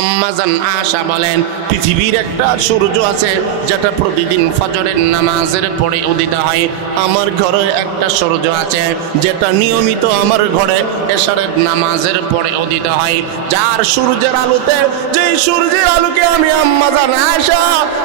আম্মাজান আয়েশা বলেন, পৃথিবীর একটা সূর্য আছে যেটা প্রতিদিন ফজরের নামাজের পরে উদিত হয়। আমার ঘরে একটা সূর্য আছে যেটা নিয়মিত আমার ঘরে এশারের নামাজের পরে উদিত হয়। যার সূর্যের আলোতে, যেই সূর্যের আলোকে আমি আম্মাজান আয়েশা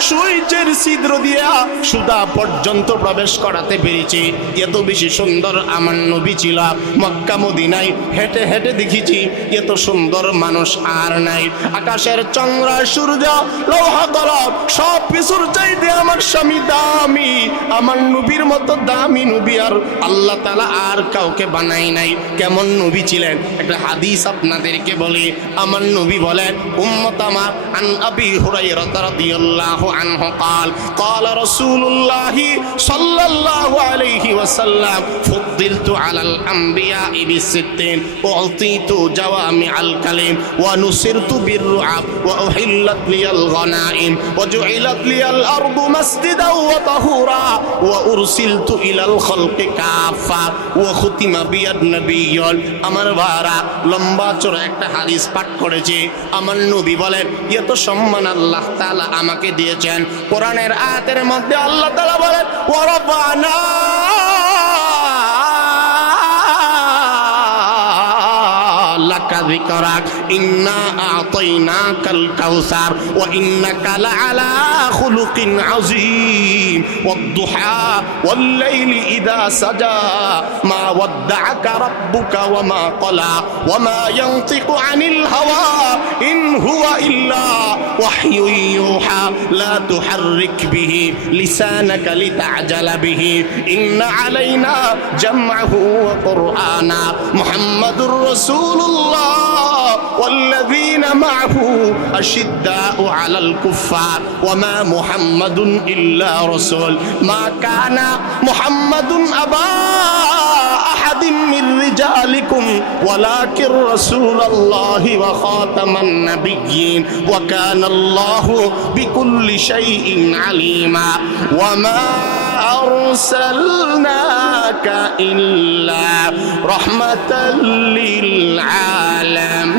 সূর্যের ছিদ্র দিয়া সুতা পর্যন্ত প্রবেশ করাতে পেরেছি। এত বেশি সুন্দর আমার নবী ছিল। মক্কা মদিনায় হেঁটে হেঁটে দেখেছি এত সুন্দর মানুষ আর নাই। আকাশের চন্দ্র সূর্য লৌহ কলম সব কিছুর চাইতে আমার স্বামী দামি। আমার নবীর মতো দামি নবী আর আল্লাহ তাআলা আর কাউকে বানাই নাই। কেমন নবী ছিলেন একটা হাদিস আপনাদেরকে বলি। আমার নবী বলেন, উম্মত আমার, আন আবি হুরায়রা রাদিয়াল্লাহু আনহু قال قال رسول الله صلى الله عليه وسلم فضلت على الانبياء بالستين اعطيت جوامع الكلم ونصرت بالرعب واحلت لي الغنائم وجعلت لي الارض مسجدا وطهورا وارسلت الى الخلق كافه وختم بي النبي। আমার ভাইরা, লম্বা চড়া একটা হাদিস পাঠ করেছি। আমার নবী বলেন, এত সম্মান আল্লাহ তাআলা আমাকে দিয়েছেন। কোরআনের আয়াতের মধ্যে আল্লাহ তাআলা বলেন, ওয়া রাফা'না লাকা যিকরাক ইন্না আ'তাইনাকাল কাউসার ওয়া ইন্নাকা লা'আলা খুলুকিন আযীম ওয়াদ-দুহা ওয়াল-লাইলি ইযা সাজা মা ওয়াদ্দা'আকা রাব্বুকা ওয়া মা ক্বালা ওয়া মা ইয়ানতিকু আনিল হাওয়া ইন হুয়া ইল্লা ওয়াহয়ুন ইউহা লা তুহাররিক বিহি লিসানাকা লিতা'জালা বিহি ইন্না আলাইনা জামআহু ওয়া কুরআনা মুহাম্মাদুর রাসূলুল্লাহ والذين معه أشداء على الكفار وما محمد إلا رسول ما كان محمد أبا أحد من رجالكم ولكن رسول الله وخاتم النبيين وكان الله بكل شيء عليما وما أرسلناك إلا رحمة للعالمين।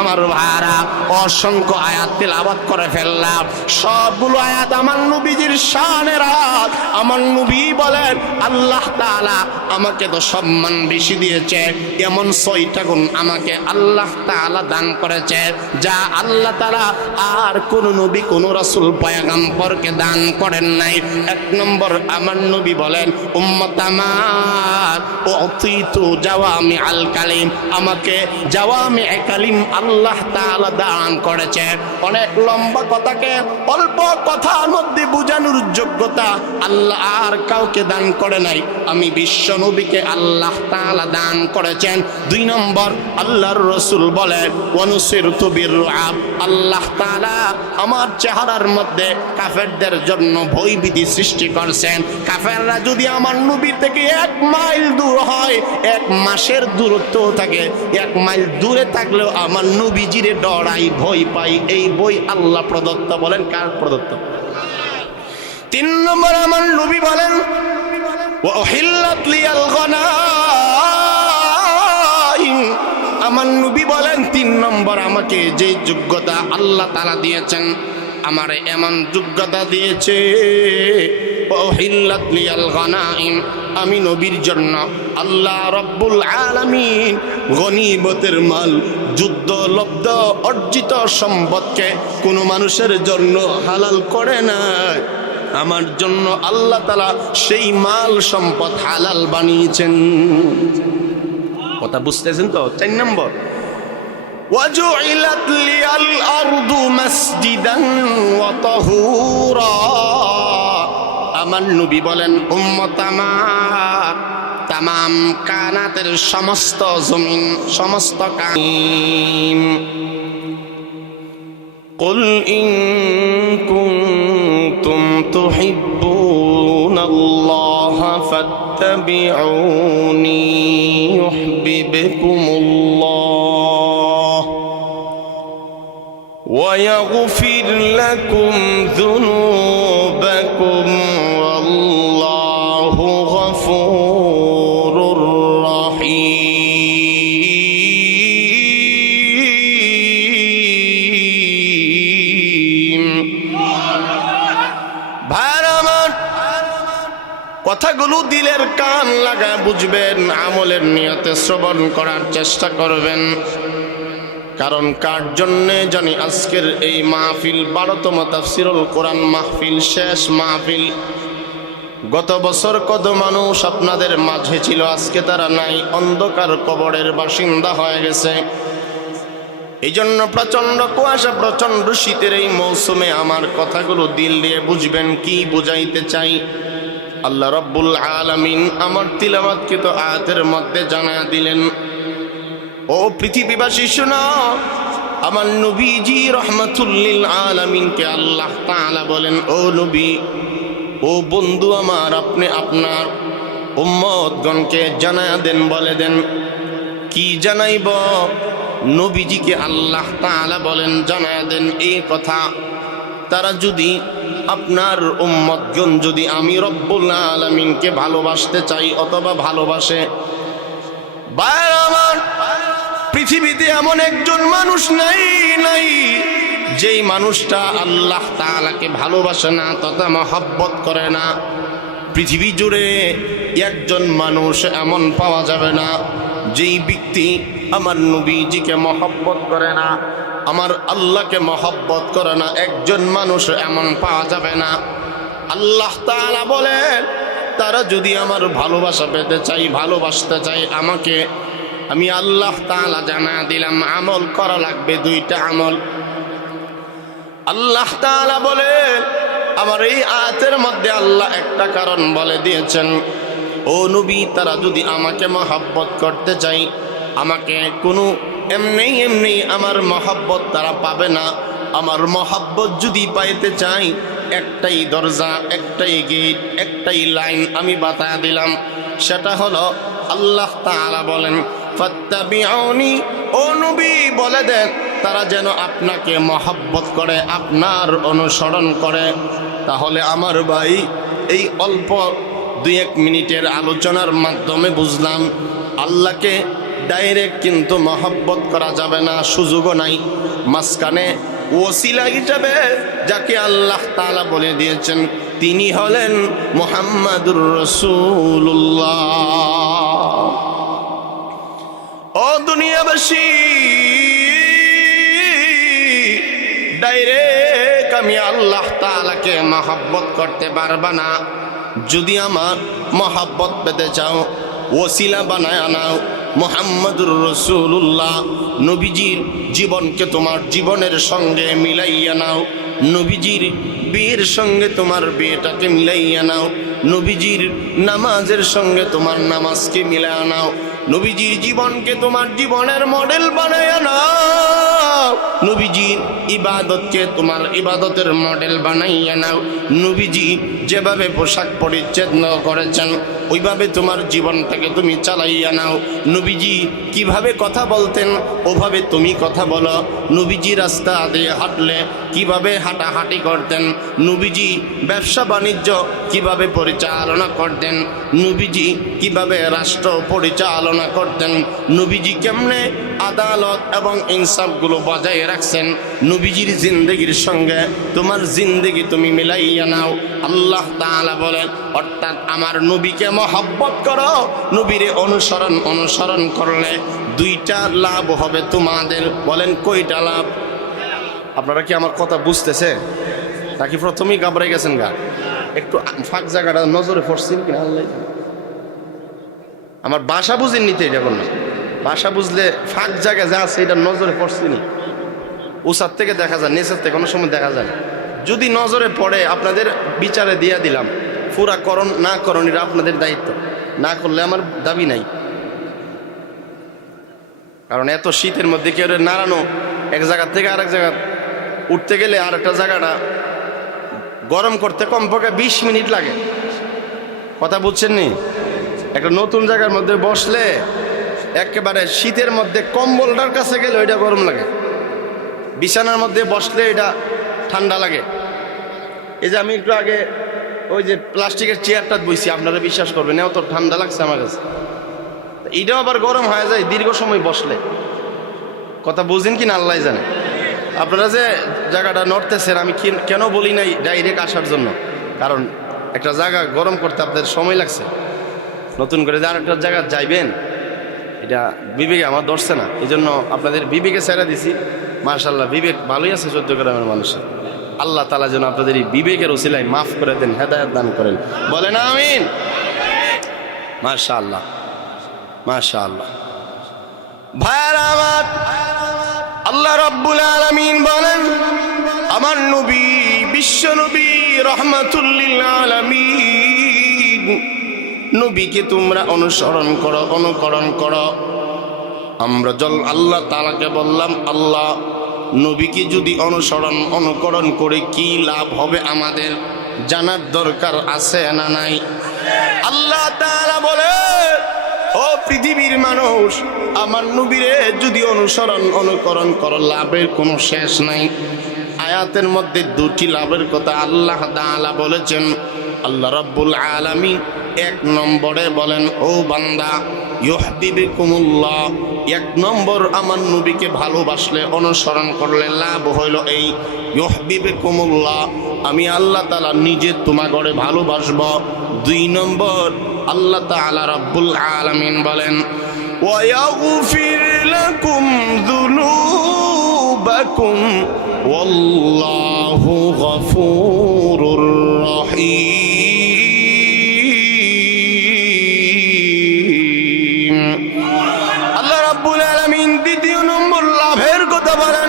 আমার ভাইরা, অসংখ্য আয়াত তেলাওয়াত করে ফেললাম। সবগুলো আয়াত আমার নবীজির শানের আয়াত। আমার নবী বলেন, আল্লাহ তাআলা আমাকে তো সম্মান বেশি দিয়েছে, এমন 6টা গুণ আমাকে আল্লাহ তাআলা দান করেছে যা আল্লাহ তাআলা আর কোন নবী, কোন রাসূল, পয়গম্বরকে দান করেন নাই। 1 নম্বর, আমার নবী বলেন, উম্মত আমার, উতিতু জাওয়ামি আল কালিম, আমাকে জাওয়ামি কালিম আল্লাহ তাআলা দান করেছে। অনেক লম্বা কথাকে অল্প কথার মধ্যে বোঝানোর যোগ্যতা আল্লাহ আর কাউকে দান করে নাই। আমি বিশ্ব নবীকে আল্লাহ তাআলা দান করেছেন। 2 নম্বর, আল্লাহর রাসূল বলেন, ওয়ানুসিরতু বিররুআব, আল্লাহ তাআলা আমার চেহারার মধ্যে কাফেরদের জন্য ভয়ভীতি সৃষ্টি করছেন। কাফেররা যদি আমার নবী থেকে 1 মাইল দূর হয়, 1 মাসের দূরত্ব থাকে, 1 মাইল দূরে থাকলেও আমার নবীজিরে ডরাই, ভয় পাই। এই বই আল্লাহ প্রদত্ত। বলেন কার প্রদত্ত? 3 নম্বর, আমার নবী বলেন, ওয়া উহিল্লাত লিয়াল গনাইম, আমার নবী বলেন 3 নম্বর, আমাকে যে যোগ্যতা আল্লাহ তাআলা দিয়েছেন, আমারে এমন যোগ্যতা দিয়েছে, ওয়া উহিল্লাত লিয়াল গনাইম, আমি নবীর জন্য আল্লাহ রাব্বুল আলামিন গনিমতের মাল, যুদ্ধ লব্ধ অর্জিত সম্পদকে কোনো মানুষের জন্য হালাল করে না। আমার জন্য আল্লাহ তাআলা সেই মাল সম্পদ হালাল বানিয়েছেন। কথা বুঝতেছেন তো? 4 নম্বর, ওয়াজুইলাত লিয়াল আরদু মাসজিদান ওয়া তাহুরা, আমার নবী বলেন, উম্মত আমার, তামাম কানাতের সমস্ত জমিন, সমস্ত কাইম, কুল ইন কুনতুম তুহিব্বুনাল্লাহ ফাত্তাবিউনি ইউহিব্বুকুমুল্লাহ ওয়া ইয়াগফির লাকুম যুনুবাকুম ওয়াল্লাহু গফুরুর কথাগুলো দিলের কান লাগায় বুঝবেন, আমলের নিয়তে শ্রবণ করার চেষ্টা করবেন। কারণ কার জন্যে জানি আজকের এই মাহফিল 12তম তাফসীরুল কোরআন মাহফিল, শেষ মাহফিল। গত বছর কত মানুষ আপনাদের মাঝে ছিল, আজকে তারা নাই, অন্ধকার কবরের বাসিন্দা হয়ে গেছে। এই জন্য প্রচণ্ড কুয়াশা, প্রচণ্ড শীতের এই মৌসুমে আমার কথাগুলো দিল দিয়ে বুঝবেন কি বুঝাইতে চাই। আল্লাহ রাব্বুল আলামিন আমার তিলাওয়াতকৃত আয়াতের মধ্যে জানায়া দিলেন, ও পৃথিবীবাসী শোনো, আমার নবীজি রাহমাতুল লিল আলামিনকে আল্লাহ তাআলা বলেন, ও নবী, ও বন্ধু আমার, আপনি আপনার উম্মতগণকে জানায়া দেন, বলে দেন। কি জানাইব? নবীজিকে আল্লাহ তাআলা বলেন জানায়া দেন এই কথা, তারা যদি আপনার উম্মতগণ যদি আমি রব্বুল আলামিনকে ভালোবাসতে চাই অথবা ভালোবাসে। ভাইরা আমার, পৃথিবীতে এমন একজন মানুষ নাই যেই মানুষটা আল্লাহ তাআলাকে ভালোবাসে না তথা মহব্বত করে না। পৃথিবী জুড়ে একজন মানুষ এমন পাওয়া যাবে না যেই ব্যক্তি আমার নবীজিকে মহব্বত করে না, আমার আল্লাহকে মহব্বত করে না। একজন মানুষ এমন পাওয়া যাবে না। আল্লাহ তাআলা বলেন, তারা যদি আমার ভালোবাসা পেতে চাই, ভালোবাসতে চাই আমাকে, আমি আল্লাহ তাআলা জানা দিলাম আমল করা লাগবে, দুইটা আমল। আল্লাহ তাআলা বলেন, আমার এই আয়াতের মধ্যে আল্লাহ একটা কারণ বলে দিয়েছেন, ও নবী, তারা যদি আমাকে মহব্বত করতে চাই, আমাকে কোনো এমনি আমার মহব্বত তারা পাবে না। আমার মহব্বত যদি পাইতে চাই, একটাই দরজা, একটাই গেট, একটাই লাইন আমি বাতায়া দিলাম, সেটা হলো আল্লাহ তাআলা বলেন ফাত্তাবিউনি। ও নবী বলে দেন, তারা যেন আপনাকে মহব্বত করে, আপনার অনুসরণ করে। তাহলে আমার ভাই, এই অল্প 2-1 মিনিটের আলোচনার মাধ্যমে বুঝলাম আল্লাহকে ডাইরেক্ট কিন্তু মহব্বত করা যাবে না, সুযোগও নাই। মাঝখানে ওসিলা হিসাবে যাকে আল্লাহ তাআলা বলে দিয়েছেন তিনি হলেন মুহাম্মাদুর রাসূলুল্লাহ। ও দুনিয়াবাসী, ডাইরেক্ট আমি আল্লাহ তাআলাকে মহব্বত করতে পারবা না। যদি আমার মহব্বত পেতে চাও, ওসিলা বানায় নাও মুহাম্মাদুর রাসূলুল্লাহ। নবীজির জীবনকে তোমার জীবনের সঙ্গে মিলাইয়া নাও, নবীজির বিয়ের সঙ্গে তোমার বিয়েটাকে মিলাইয়া নাও, নবীজির নামাজের সঙ্গে তোমার নামাজকে মিলাইয়া নাও, নবীজির জীবনকে তোমার জীবনের মডেল বানাইয়া নাও, নবীজির ইবাদতকে তোমার ইবাদতের মডেল বানাইয়া নাও। নবীজি যেভাবে পোশাক পরিচ্ছদ করেছেন ওইভাবে তোমার জীবনটাকে তুমি চালাইয়া নাও। নবীজি কিভাবে কথা বলতেন ওভাবে তুমি কথা বলো। নবীজি রাস্তা দিয়ে হাঁটলে কিভাবে হাঁটাহাঁটি করতেন, নবীজি ব্যবসা বাণিজ্য কিভাবে পরিচালনা করতেন, নবীজি কিভাবে রাষ্ট্র পরিচালনা করতেন, নবীজি কেমনে আদালত এবং ইনসাফগুলো বজায় রাখছেন, নবীজির জিন্দেগির সঙ্গে তোমার জিন্দেগি তুমি মিলাইয়া নাও। আল্লাহ তাআলা বলেন, অর্থাৎ আমার নবীকে মহব্বত করো। নবীরে অনুসরণ করলে 2টা লাভ হবে তোমাদের। বলেন কয়টা লাভ? আপনারা কি আমার কথা বুঝতেছে নাকি প্রথমেই ঘাবড়ে গেছেন? একটু ফাঁক জায়গাটা নজরে পড়ছেন কিনা আল্লাহ। আমার ভাষা বুঝেন নিতে এটা কোন ভাষা বুঝলে ফাঁক জায়গা যা আছে এটা নজরে পড়ছিনি। উসার থেকে দেখা যায়, নিচের থেকে কোনো সময় দেখা যায় না। যদি নজরে পড়ে আপনাদের বিচারে দিয়ে দিলাম, পুরা করণ না করণ এটা আপনাদের দায়িত্ব, না করলে আমার দাবি নাই। কারণ এত শীতের মধ্যে কেউ নাড়ানো, এক জায়গা থেকে আরেক জায়গা উঠতে গেলে আর একটা জায়গাটা গরম করতে কমপক্ষে 20 মিনিট লাগে। কথা বুঝছেন নি? একটা নতুন জায়গার মধ্যে বসলে একেবারে শীতের মধ্যে কম্বলটার কাছে গেলে ওইটা গরম লাগে, বিছানার মধ্যে বসলে এটা ঠান্ডা লাগে। এই যে আমি একটু আগে ওই যে প্লাস্টিকের চেয়ারটা বইছি, আপনারা বিশ্বাস করবেন এত ঠান্ডা লাগছে আমার কাছে। এটাও আবার গরম হয়ে যায় দীর্ঘ সময় বসলে। কথা বুঝেন কি না আল্লাহ জানে। আপনারা যে জায়গাটা নড়তেছেন, আমি কেন বলি নাই ডাইরেক্ট আসার জন্য, কারণ একটা জায়গা গরম করতে আপনাদের সময় লাগছে, নতুন করে যে আরেকটা জায়গা যাইবেন, এটা বিবেকে আমার ধরছে না, এই জন্য আপনাদের বিবেকে ছেড়ে দিছি। মাশাআল্লাহ, বিবেক ভালোই আছে চট্টগ্রামের মানুষের। আল্লাহ তাআলা যেন আপনাদের এই বিবেকের ওসিলায় মাফ করে দেন, হেদায়েত দান করেন, বলেন আমিন। মাশাআল্লাহ, মাশাআল্লাহ। ভাইরা আমার, আল্লাহ রাব্বুল আলামিন বলেন, আমার নবী, বিশ্ব নবী, রাহমাতুল লিল আলামিন নবীকে তোমরা অনুসরণ করো, অনুকরণ করো। আমরা আল্লাহ তাআলাকে বললাম, আল্লাহ নবীকে যদি অনুকরণ করে কি লাভ হবে আমাদের জানার দরকার আছে না নাই? আল্লাহ তাআলা বলে, ও পৃথিবীর মানুষ, আমার নবীরে যদি অনুকরণ করো, লাভের কোনো শেষ নাই। আয়াতের মধ্যে দুটি লাভের কথা আল্লাহ তাআলা বলেছেন। আল্লাহ রাব্বুল আলামিন এক নম্বরে বলেন, ও বান্দা, ইউহিব্বুকুমুল্লাহ, এক নম্বর আমার নবীকে ভালোবাসলে, অনুসরণ করলে লাভ হইল এই, ইউহিব্বুকুমুল্লাহ, আমি আল্লাহ তাআলা নিজে তোমাগরে ভালোবাসব। দুই নম্বর আল্লাহ তাআলা রাব্বুল আলামিন বলেন, ওয়ায়াগফির লাকুম যুনুবাকুম ওয়াল্লাহু গফুরুর রহিম। আল্লাহ রাব্বুল আলামিন দ্বিতীয় নম্বর লাভের কথা বলেন,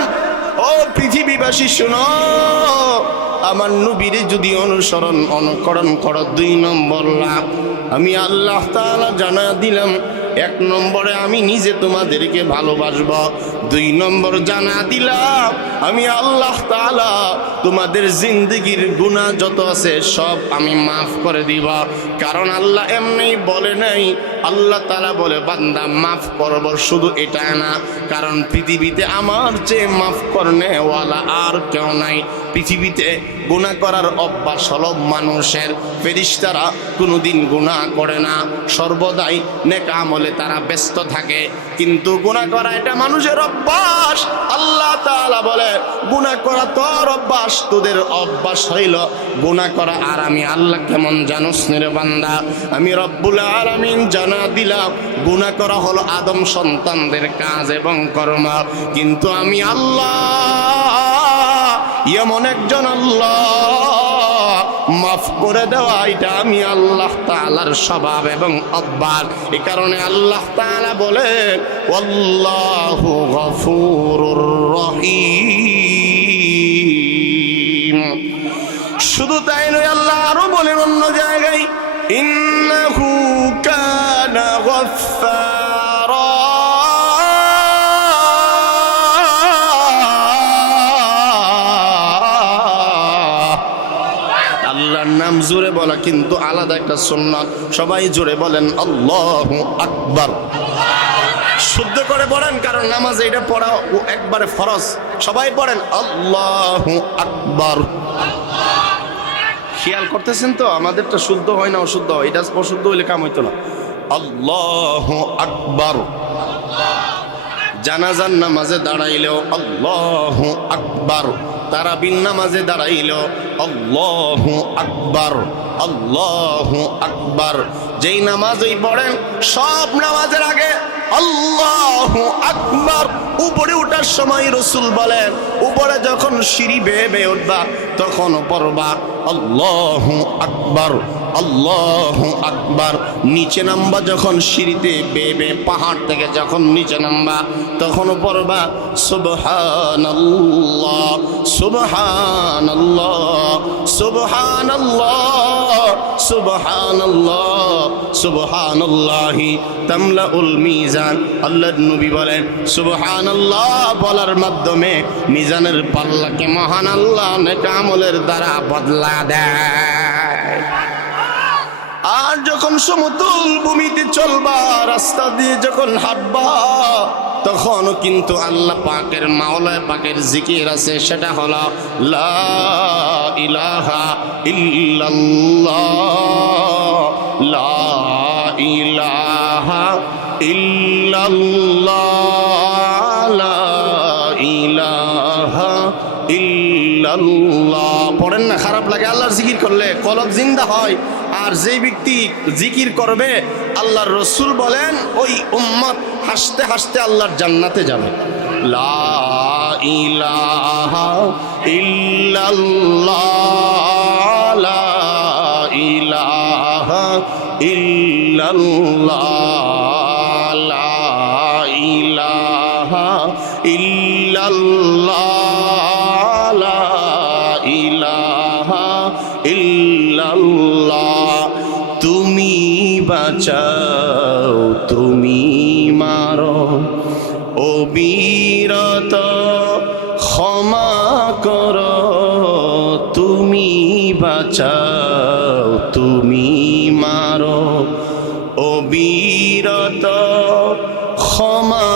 ও পৃথিবীবাসী শোনো, আমার নবীরে যদি অনুকরণ করো, দুই নম্বর লাভ আমি আল্লাহ তাআলা জানা দিলাম। এক নম্বরে আমি নিজে তোমাদেরকে ভালোবাসব, দুই নম্বর জানা দিলাম আমি আল্লাহ তাআলা তোমাদের জিন্দেগির গুনাহ যত আছে সব আমি মাফ করে দিব। কারণ আল্লাহ এমনি বলে নাই, আল্লাহ তাআলা বলে, বান্দা মাফ করব, শুধু এটা না, কারণ পৃথিবীতে আমার চেয়ে মাফ করনেওয়ালা আর কেউ নাই। পৃথিবীতে গুনাহ করার অভ্যাস হলো মানুষের। ফেরেশতারা কোনোদিন গুনাহ করে না, সর্বদাই নেক আমলে তারা ব্যস্ত থাকে, কিন্তু গুনাহ করা এটা মানুষের অভ্যাস। আল্লাহ তাআলা বলে, গুনাহ করা তোর অভ্যাস, তোদের অভ্যাস হইল গুনাহ করা। আর আমি আল্লাহ কেমন জানোস রে বান্দা, আমি রব্বুল আলামিন জানা দিলাম, গুনাহ করা হলো আদম সন্তানদের কাজ এবং কর্ম, কিন্তু আমি আল্লাহ এমন একজন আল্লাহ, মাফ করে দেওয়া এটা আমি আল্লাহ তাআলার স্বভাব এবং অভ্যাস। এই কারণে আল্লাহ তাআলা বলেন, আল্লাহু গফুরুর রহিম। শুধু তাই নয়, আল্লাহ আরো বলেন অন্য জায়গায়, ইন্নাহু কানা গফফারা, আল্লাহর নাম জোরে বলা কিন্তু আলাদা একটা সুন্নাত। সবাই জোরে বলেন আল্লাহু আকবার, শুদ্ধ করে পড়েন, কারণ নামাজে এটা পড়া একবারে ফরজ। সবাই পড়েন আল্লাহু আকবার। খেয়াল করতেছেন তো, আমাদেরটা শুদ্ধ হয় না অশুদ্ধ হয়, এটা অশুদ্ধ হইলে কাম হইতো না। আল্লাহু আকবার। জানাজার নামাজে দাঁড়াইলেও আল্লাহু আকবার, তারাবির নামাজে দাঁড়াইলেও আল্লাহু আকবার, আল্লাহু আকবার। যেই নামাজই পড়েন, সব নামাজের আগে আল্লাহু আকবার। উপরে ওঠার সময় রাসূল বলেন, উপরে যখন সিঁড়ি বেয়ে বেয়ে উঠবা তখন পড়বা আল্লাহু আকবার, আল্লাহু আকবার। নিচে নামবা যখন সিঁড়িতে বেয়ে বেয়ে পাহাড় থেকে যখন নিচে নামবা তখন পড়বা সুবহানাল্লাহ, সুবহানাল্লাহ, সুবহানাল্লাহ, সুবহানাল্লাহ, সুবহানাল্লাহি তামলাউল মিজান। আল্লাহর নবী বলেন, সুবহানাল্লাহ বলার মাধ্যমে মিজানের পাল্লাকে মহান আল্লাহ নেক আমলের দ্বারা বদলা দেয়। আর যখন সমতল ভূমিতে চলবা, রাস্তা দিয়ে যখন হাঁটবা, তখনও কিন্তু আল্লাহ পাকের, মাওলা পাকের জিকির আছে, সেটা হলো লা ইলাহা ইল্লাল্লাহ, লা ইলাহা ইল্লাল্লাহ, লা ইলাহা ইল্লাল্লাহ। পড়েন না, খারাপ লাগে থাকে আল্লাহর জিকির করলে কলব জিন্দা হয়। আর যে ব্যক্তি জিকির করবে আল্লাহর রসুল বলেন ওই উম্মত হাসতে হাসতে আল্লাহর জান্নাতে যাবে। লা ইলাহা ইল্লাল্লাহ, লা ইলাহা ইল্লাল্লাহ, লা ইলাহা ইল্লাল্লাহ, লা ইলাহা ইল্লাল্লাহ। তুমি বাঁচাও তুমি মারো অবিরত ক্ষমা করো, তুমি বাঁচাও তুমি মারো অবিরত ক্ষমা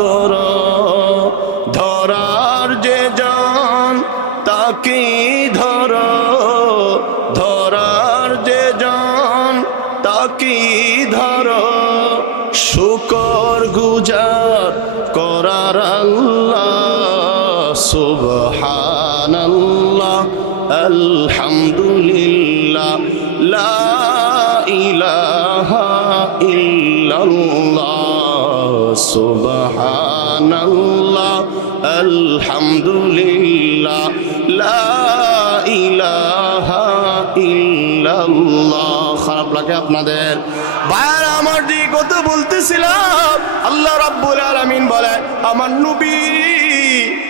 করো। ধরার যে জন তাকে ধরো, ধরার যে জন তাকে ধরো। শুকর গুজার করার আল্লাহ, সুবহানাল্লাহ আলহামদুলিল্লাহ, লা ইলাহা ইল্লাল্লাহ, সুবহানাল্লাহ আলহামদুলিল্লাহ, লা ইলাহা ইল্লাল্লাহ। খারাপ লাগে আপনাদের? ভাইরা আমার দিকে কত বলতেছিলাম, আল্লাহ রাব্বুল আলামিন বলে আমার নবী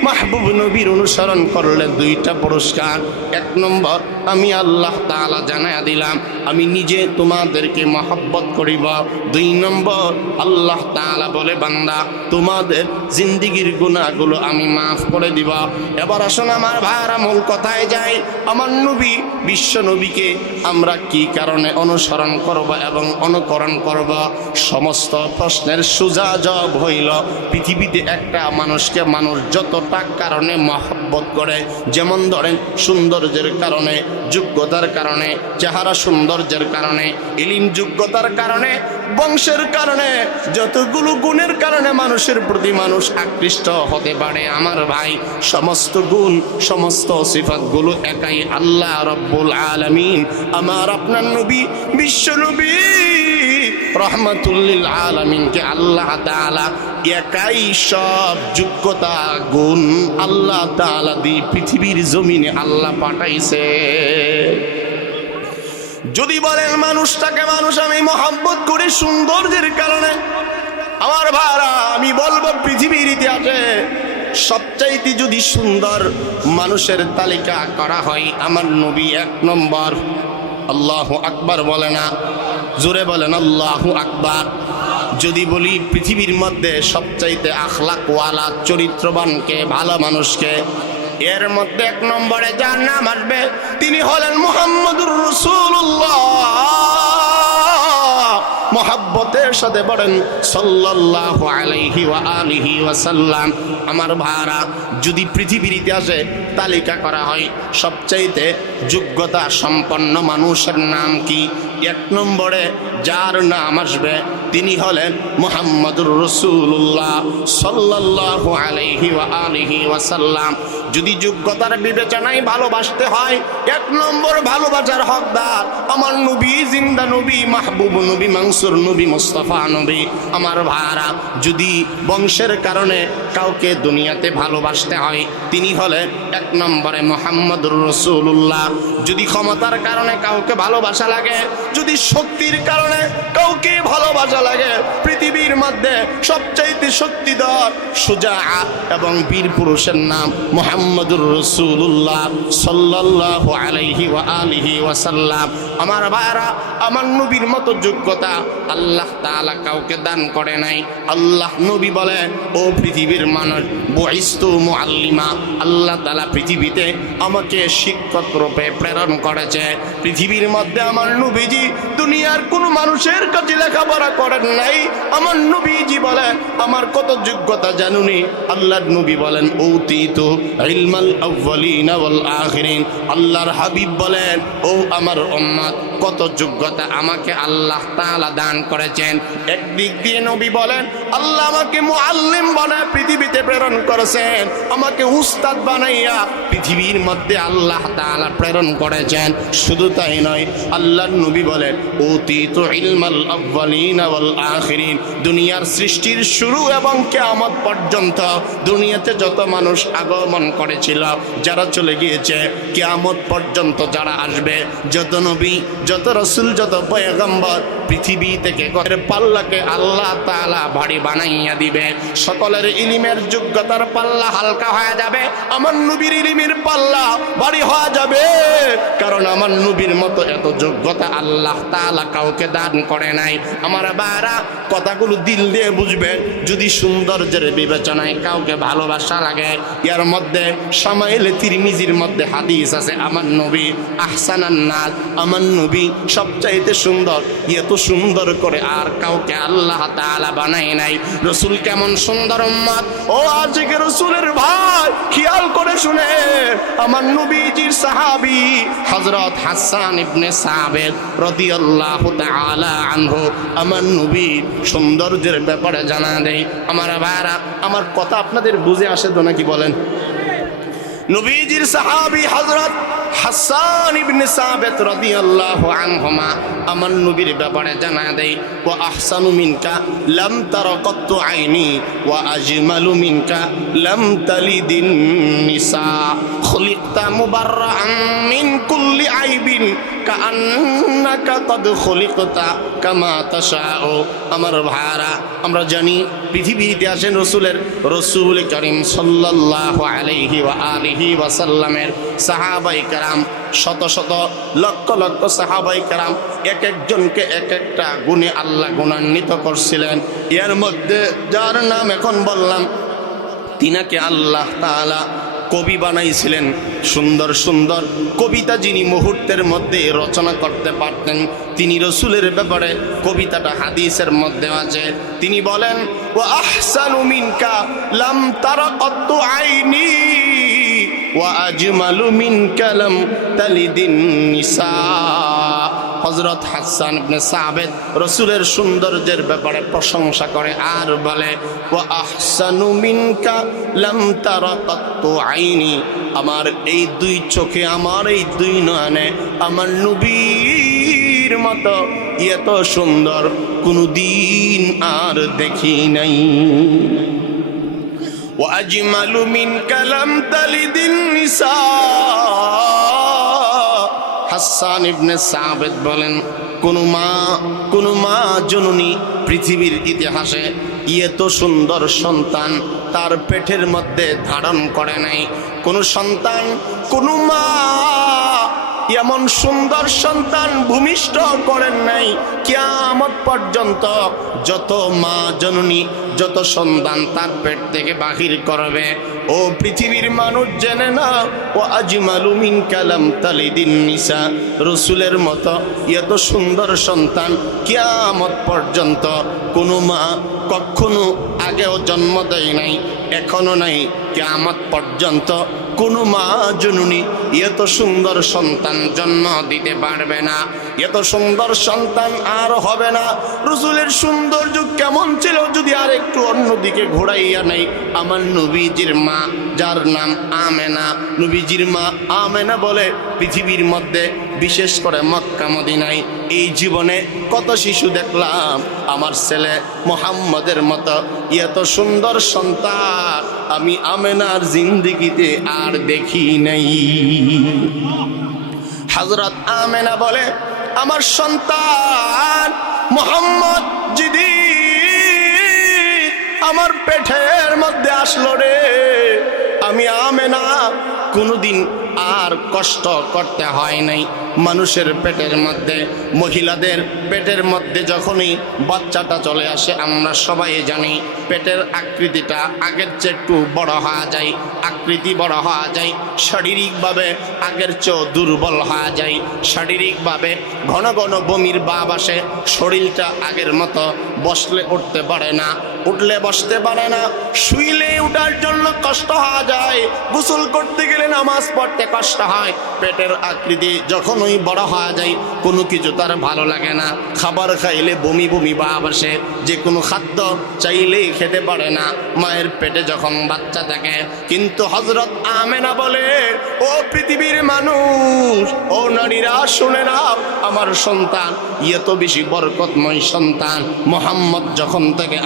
মাহবুব নবীর অনুসরণ করলে দুইটা পুরস্কার। এক নম্বর আমি আল্লাহ তাআলা জানায়া দিলাম আমি নিজে তোমাদেরকে মহব্বত করিব। দুই নম্বর আল্লাহ তাআলা বলে বান্দা তোমাদের জিন্দেগীর গুনাহগুলো আমি মাফ করে দিব। এবার আসুন আমার ভাইরা মূল কথায় যাই। আমার নবী বিশ্ব নবীকে আমরা কি কারণে অনুসরণ করব এবং অনুকরণ করব? সমস্ত প্রশ্নের সোজা জবাব হইল পৃথিবীতে একটা মানুষকে মানুষ যতটা কারণে মহব্বত করে, যেমন ধরেন সৌন্দর্যের কারণে, যোগ্যতার কারণে, চেহারা সৌন্দর্যের কারণে, ইলিম যোগ্যতার কারণে, বংশের কারণে, যতগুলো গুণের কারণে মানুষের প্রতি মানুষ আকৃষ্ট হতে পারে আমার ভাই, সমস্ত গুণ সমস্ত সিফাতগুলো একাই আল্লাহ রব্বুল আলামিন আমার আপনার নবী বিশ্ব নবী রহমাতুল লিল আলামিনকে আল্লাহ তাআলা একাই সব যোগ্যতা গুণ আল্লাহ তাআলা দিয়ে পৃথিবীর জমিনে আল্লাহ পাঠাইছে। যদি বলেন মানুষটাকে মানুষ আমি মহব্বত করি সৌন্দর্যের কারণে, আমার ভাইরা আমি বলবো পৃথিবীর ইতিহাসে সবচাইতে যদি সুন্দর মানুষের তালিকা করা হয় আমার নবী এক নম্বর। আল্লাহু আকবার বলে না? জোরে বলেন আল্লাহু আকবার। যদি বলি পৃথিবীর মধ্যে সবচাইতে আখলাকওয়ালা চরিত্রবানকে ভালো মানুষকে, এর মধ্যে এক নম্বরে যার নাম আসবে তিনি হলেন মুহাম্মদুর রাসূলুল্লাহ। মহব্বতের সাথে বলেন সাল্লাল্লাহু আলাইহি ওয়া আলিহি ওয়াসাল্লাম। আমার ভাইরা যদি পৃথিবীর ইতিহাসে তালিকা করা হয় সবচাইতে যোগ্যতা সম্পন্ন মানুষের নাম কি, এক নম্বরে যার নাম আসবে তিনি হলেন মুহাম্মদুর রাসূলুল্লাহ সাল্লাল্লাহু আলাইহি ওয়া আলিহি ওয়াসাল্লাম। যদি যোগ্যতার বিবেচনায় ভালোবাসতে হয় এক নম্বর ভালোবাসার হকদার আমার নবী, জিন্দা নবী, মাহবুব নবী, মানসুর নবী, মুস্তাফা নবী। আমার ভাইরা যদি বংশের কারণে কাউকে দুনিয়াতে ভালোবাসতে হয় তিনি হলেন এক নম্বরে মুহাম্মদুর রাসূলুল্লাহ। যদি ক্ষমতার কারণে কাউকে ভালোবাসা লাগে, যদি শক্তির কারণে কাউকে ভালোবাসা লাগে, পৃথিবীর মধ্যে সবচাইতে শক্তিধর সুজাআ এবং বীর পুরুষের নাম মুহাম্মদুর রাসূলুল্লাহ সাল্লাল্লাহু আলাইহি ওয়া আলিহি ওয়াসাল্লাম। আমার ভাইরা আমার নবীর মতো যোগ্যতা আল্লাহ তাআলা কাউকে দান করে নাই। আল্লাহ নবী বলে ও পৃথিবীর মানুষ বুইস্তু মুআল্লিমা, আল্লাহ তাআলা পৃথিবীতে আমাকে শিক্ষক রূপে প্রেরণ করেছে। পৃথিবীর মধ্যে আমার নবীজি দুনিয়ার কোন মানুষের কাছে লেখাপড়া করেন নাই, আমার নবীজি নবীজি বলেন আমার কত যোগ্যতা জানুনি? আল্লাহর নবী বলেন ঔতীতু ইলমাল আউয়ালিনা ওয়াল আখিরিন। আল্লাহর হাবিব বলেন ও আমার উম্মত কত যোগ্যতা আমাকে আল্লাহ তাআলা দান করেছেন। একদিক দিয়ে নবী বলেন আল্লাহ আমাকে মুআল্লিম বানায় পৃথিবীতে প্রেরণ করেছেন, আমাকে উস্তাদ বানাইয়া পৃথিবীর মধ্যে আল্লাহ তাআলা প্রেরণ করেছেন। শুধু তাই নয়, আল্লাহর নবী বলেন ঔতীতু ইলমাল আউয়ালিনা ওয়াল আখিরিন। দুনিয়ার সৃষ্টির শুরু এবং কিয়ামত পর্যন্ত দুনিয়াতে যত মানুষ আগমন করেছিল, যারা চলে গিয়েছে, কিয়ামত পর্যন্ত যারা আসবে, যত নবী, যত রাসূল, যত পয়গম্বর, পৃথিবী থেকে পাল্লাকে আল্লাহ তাআলা ভারী বানাইয়া দিবে। সকলের ইলমের যোগ্যতার পাল্লা হালকা হয়ে যাবে, আমার নবীর ইলমের পাল্লা ভারী হয়ে যাবে। কারণ আমার নবীর মতো এত যোগ্যতা আল্লাহ তাআলা কাউকে দান করে নাই। আমার বারা কথাগুলো দিল দিয়ে বুঝবেন। যদি সৌন্দর্যের বিবেচনায় কাউকে ভালোবাসা লাগে, এর মধ্যে শামাইল তিরমিজির মধ্যে হাদিস আছে আমার নবী আহসানান নাস, আমার নবী সবচাইতে সুন্দর। এত সুন্দর করে আর কাউকে আল্লাহ তাআলা বানায় নাই। রাসূল কেমন সুন্দর উম্মত! ও আজকে রাসূলের ভাই খেয়াল করে শুনে, আমার নবীজির সাহাবী হযরত হাসান ইবনে সাবিত রাদিয়াল্লাহু তাআলা আনহু আমার নবীর সৌন্দর্যের ব্যাপারে জানা দেয়। আমার ভাইরা, আমার কথা আপনাদের বুঝে আসে তো নাকি বলেন? নবীজির সাহাবী হযরত হাসান ইবনে সাবিত রাদিয়াল্লাহু আনহুমা আমার নবীর ব্যাপারে জানা দেয় ওয়া আহসানু মিনকা লাম তারা কাত্তু আইনি ওয়া আজমালু মিনকা লাম তালিদিন নিসা খুলিকতা মুবাররাআন মিন কুল্লি আইবিন কাআন্নাকা কদ খুলিকতা কামা তাশাউ। আমার ভাইরা, আমরা জানি পৃথিবীর ইতিহাসে রাসূল করিম সাল্লাল্লাহু আলাইহি ওয়া আলিহি ওয়া সাল্লামের সাহাবায়ে কেরাম, শত শত লক্ষ লক্ষ সাহাবায়ে কেরাম এক একজনকে এক একটা গুণে আল্লাহ গুণান্বিত করছিলেন। এর মধ্যে যার নাম এখন বললাম, তিনাকে আল্লাহ তাআলা কবি বানাইছিলেন। সুন্দর সুন্দর কবিতা যিনি মুহূর্তের মধ্যে রচনা করতে পারতেন, তিনি রাসূলের ব্যাপারে কবিতাটা হাদিসের মধ্যে আছে। তিনি বলেন ওয়া আহসানু মিনকা লাম তারা কাত্তু আইনি ওয়া আজমালু মিনকা লাম তালিদিন নিসা। হযরত হাসান ইবনে সাবিত রাসূলের সৌন্দর্যের ব্যাপারে প্রশংসা করে আর বলে ওয়া আহসানু মিনকা লাম তারা কাত্তু আইনি। আমার এই দুই চোখে, আমার এই দুই নয়নে আমার নবীর মতো এত সুন্দর কোনদিন আর দেখি নাই। ওয়া আজমালু মিনকা লাম তালিদিন নিসা। হাসান ইবনে সাবিত বলেন কোন মা জননী পৃথিবীর ইতিহাসে এত সুন্দর সন্তান তার পেটের মধ্যে ধারণ করে নাই। কোন সন্তান, কোন মা এমন সুন্দর সন্তান ভূমিষ্ঠ করেন নাই। কিয়ামত পর্যন্ত যত মা জননী, যত সন্তান তার পেট থেকে বাহির করবে, ও পৃথিবীর মানুষ জেনে না ও আজমালু মিনকা লাম তালিদিন নিসা। রাসূলের মতো এত সুন্দর সন্তান কিয়ামত পর্যন্ত কোনো মা কখনো আগেও জন্ম দেয় নাই, এখনো নাই, কিয়ামত পর্যন্ত কোনো মা জননী এত সুন্দর সন্তান জন্ম দিতে পারবে না, এত সুন্দর সন্তান আর হবে না। রাসূলের সৌন্দর্য কেমন ছিল যদি আর একটু অন্যদিকে ঘোরাইয়া নেই। আমার নবীজির মা, যার নাম আমেনা, নবীজির মা আমেনা বলে পৃথিবীর মধ্যে বিশেষ করে মক্কা মদিনায় এই জীবনে কত শিশু দেখলাম, আমার ছেলে মুহাম্মদের মতো এত সুন্দর সন্তান আমি আমেনার জিন্দেগিতে আর দেখি নাই। হযরত আমেনা বলে আমার সন্তান মুহাম্মদ যেদিন আমার পেটের মধ্যে আসলো রে, আমি আমেনা কোনোদিন আর কষ্ট করতে হয় নাই। মানুষের পেটের মধ্যে, মহিলাদের পেটের মধ্যে যখনই বাচ্চাটা চলে আসে, আমরা সবাই জানি পেটের আকৃতিটা আগের চেয়ে একটু বড় হওয়া যায়, আকৃতি বড় হওয়া যায়, শারীরিকভাবে আগের চেয়েও দুর্বল হওয়া যায়, শারীরিকভাবে ঘন ঘন বমির ভাব আসে, শরীরটা আগের মতো বসলে উঠতে পারে না, উঠলে বসতে পারে না, শুইলে উঠার জন্য কষ্ট হওয়া যায়, গোসল করতে গেলে নামাজ পড়তে কষ্ট হয়। পেটের আকৃতি যখনই বড় হওয়া যায় কোনো কিছু তার ভালো লাগে না, খাবার খাইলে বমি বমি ভাব আসে, যে কোনো খাদ্য চাইলেই খেতে পারে না মায়ের পেটে যখন বাচ্চা থাকে। কিন্তু হযরত আমেনা বলে, ও পৃথিবীর মানুষ, ও নারীরা শুনে নাও, আমার সন্তান এত বেশি বরকতময় সন্তান মুহাম্মদ যখন থেকে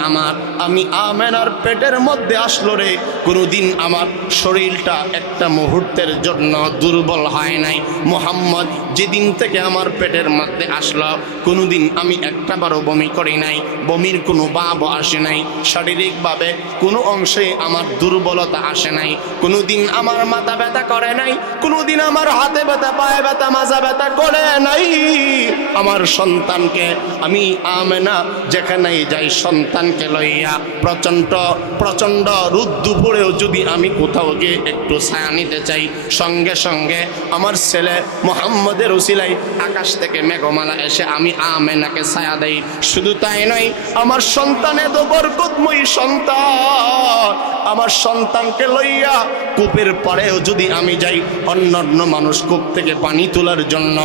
আমি আমেনার পেটের মধ্যে আসলো রে, কোনোদিন আমার শরীরটা একটা মুহূর্তের জন্য দুর্বল হয় নাই। মুহাম্মদ যেদিন থেকে আমার পেটের মধ্যে আসলো কোনোদিন আমি একটাবারও বমি করি নাই, বমির কোনো ভাবও আসে নাই, শারীরিকভাবে কোনো অংশে আমার দুর্বলতা আসে নাই, কোনোদিন আমার মাথা ব্যথা করে নাই, কোনোদিন আমার হাতে ব্যথা, পায়ে ব্যথা, মাজা ব্যথা করে নাই। আমার সন্তানকে আমি আমেনা যেখানেই যাই সন্তানকে লইয়া প্রচণ্ড প্রচণ্ড রোদ দুপুরেও যদি আমি কোথাও গিয়ে একটু ছায়া নিতে চাই, সঙ্গে সঙ্গে আমার ছেলে মুহাম্মদের উসিলায় আকাশ থেকে মেঘমালা এসে আমি আমেনাকে ছায়া দেই। শুধু তাই নয়, আমার সন্তান এত বরকতময় সন্তান, আমার সন্তানকে লইয়া কূপের পরেও যদি আমি যাই, অন্যান্য মানুষ কূপ থেকে পানি তোলার জন্য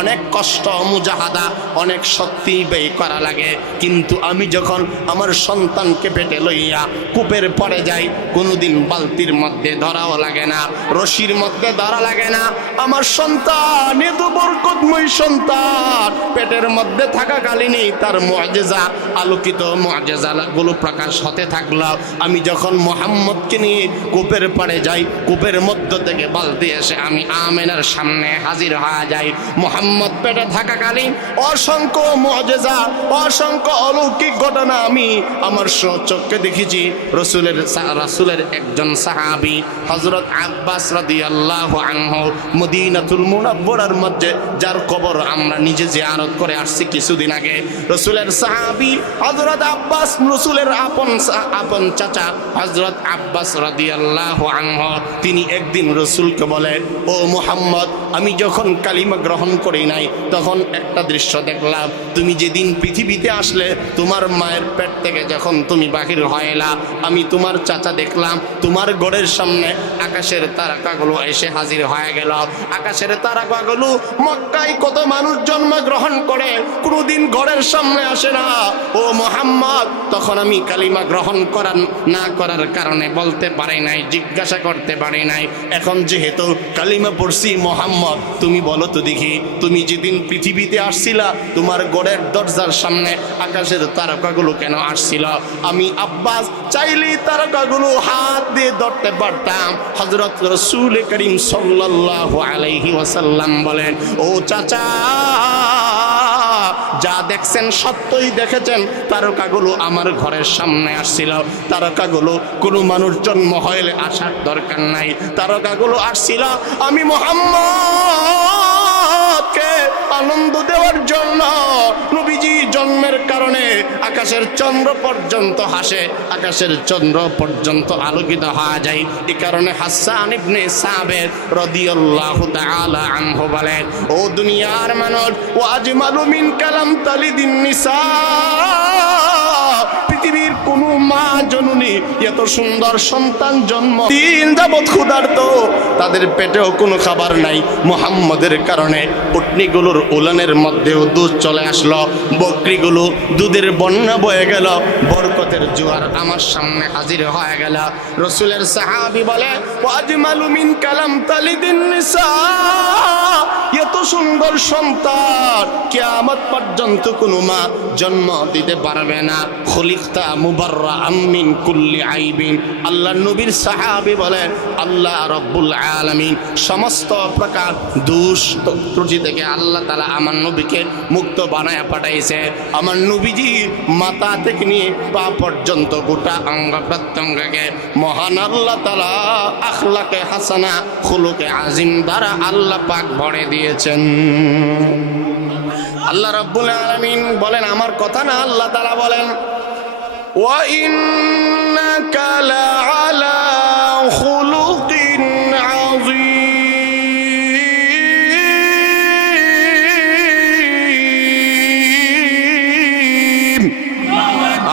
অনেক কষ্ট, মুজাহাদা, অনেক শক্তি ব্যয় করা লাগে, কিন্তু আমি যখন আমার সন্তানকে পেটে লইয়া কূপের পরে যাই কোনোদিন বালতির মধ্যে ধরাও লাগে না, রশির মধ্যে ধরা লাগে না। আমার সন্তান এত বরকতময় সন্তান, পেটের মধ্যে থাকাকালীনই তার মুআজিজা, আলোকিত মুআজিজাগুলো প্রকাশ হতে থাকলো। আমি যখন মুহাম্মদকে নিয়ে কূপের পাড়ে যাই, কূপের মধ্য থেকে বালতি এসে আমি আমেনার সামনে হাজির হয়ে যাই। মুহাম্মদ পেটে থাকাকালীন অসংখ্য মুআজিজা, অসংখ্য অলৌকিক ঘটনা আমি আমার চোখে দেখেছি। রাসূলের একজন সাহাবী হযরত আব্বাস রাদিয়াল্লাহু আনহু মদিনাতুল মুনাওয়ারার মধ্যে, যার কবর আমরা নিজে জিয়ারত করে আসছি কিছুদিন আগে, রাসূলের সাহাবী হযরত আব্বাস, রাসূলের আপন চাচা হযরত আব্বাস রাদিয়াল্লাহু আনহু, তিনি একদিন রাসূলকে বলে, ও মুহাম্মদ, আমি যখন কালিমা গ্রহণ করি নাই তখন একটা দৃশ্য দেখলাম, তুমি যেদিন পৃথিবীতে আসলে তোমার মায়ের পেট থেকে যখন তুমি বাহির হয়লা, আমি তোমার চাচা দেখলাম তোমার ঘরের সামনে আকাশের তারকাগুলো এসে হাজির হয়ে গেল। আকাশের তারকাগুলো মক্কায় কত মানুষ জন্মগ্রহণ করে, কোনোদিন ঘরের সামনে আসে না। ও মুহাম্মদ, তখন আমি কালিমা গ্রহণ না করার কারণে বলতে পারি নাই, জিজ্ঞাসা করতে পারি নাই। এখন যেহেতু কালিমা পড়ছি, মুহাম্মদ তুমি বলো তো দেখি, তুমি যেদিন পৃথিবীতে আসছিলা তোমার ঘরের দরজার সামনে আকাশের তারকাগুলো কেন আসছিল? আমি আব্বাস চাইলেই তারকাগুলো হাত দিয়ে ধরতে পারতাম। হযরত রাসূল করিম সাল্লাল্লাহু আলাইহি ওয়াসাল্লাম বলেন, ও চাচা, যা দেখছেন সত্যই দেখেছেন, তারকাগুলো আমার ঘরের সামনে আসছিল। তারকাগুলো কোনো মানুষ জন্ম হইলে আসার দরকার নাই, তারকাগুলো আসছিল আমি মুহাম্মদকে আনন্দ দেওয়ার জন্য। নবীজি জন্মের কারণে আকাশের চন্দ্র পর্যন্ত হাসে, আকাশের চন্দ্র পর্যন্ত আলোকিত হওয়া যায়। এই কারণে হাসান ইবনে সাবির রাদিয়াল্লাহু তাআলা আনহু বলেন, ও দুনিয়ার মানুষ, ও আজমালু মিন কালাম তালিদিন নিসা, পৃথিবীর কোন মা জননী এত সুন্দর সন্তান জন্ম দিন যাবৎ ক্ষুধার্ত, তাদের পেটেও কোনো খাবার নাই। মুহাম্মদের কারণে উটনিগুলোর উলানের মধ্যেও দুধ চলে আসলো, বকরিগুলো দুধের বন্যা বয়ে গেল, বরকতের জোয়ার আমার সামনে হাজির হয়ে গেল। রাসূলের সাহাবী বলে, ওয়াজমালু মিন কালাম তালিদিন নিসা, এত সুন্দর সন্তান কিয়ামত পর্যন্ত কোনো মা জন্ম দিতে পারবে না। খুলিকতা মুবাররাআম মিন কুল্লি আইবিন, আল্লাহ নবীর সাহাবী বলেন, আল্লাহ রাব্বুল আলামিন সমস্ত প্রকার দোষ ত্রুটি থেকে আল্লাহ তাআলা আমার নবীকে মুক্ত বানায় পাঠাইছে। আমার নবীজি মাথা থেকে নিয়ে পা পর্যন্ত গোটা অঙ্গ প্রত্যঙ্গকে মহান আল্লাহ তাআলা আখলাকে হাসানা খুলুকে আজিম দ্বারা আল্লাহ পাক ভরে দিয়েছেন। আল্লাহ রাব্বুল আলামিন বলেন, আমার কথা না, আল্লাহ তাআলা বলেন, ওয়া ইন্নাকা লাআলা খুলুকিন আযীম।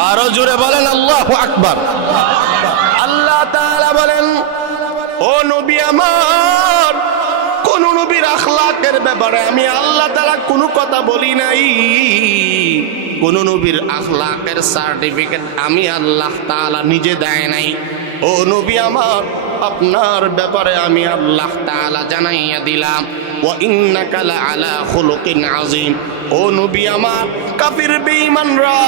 আরো জোরে বলেন আল্লাহু আকবার। আল্লাহ তাআলা বলেন, ও নবী আমার, কোন নবীর আখলাকের ব্যাপারে আমি আল্লাহ তাআলা কোনো কথা বলি নাই। কোন নবীর আখলাকের সার্টিফিকেট আমি আল্লাহ তাআলা নিজে দেয় নাই। ও নবী আমার, আপনার ব্যাপারে আমি আল্লাহ তাআলা জানাইয়া দিলাম, ওয়া ইন্নাকা লাআলা খুলুকিন আযীম। ও নবী আমার, কাফির বেঈমানরা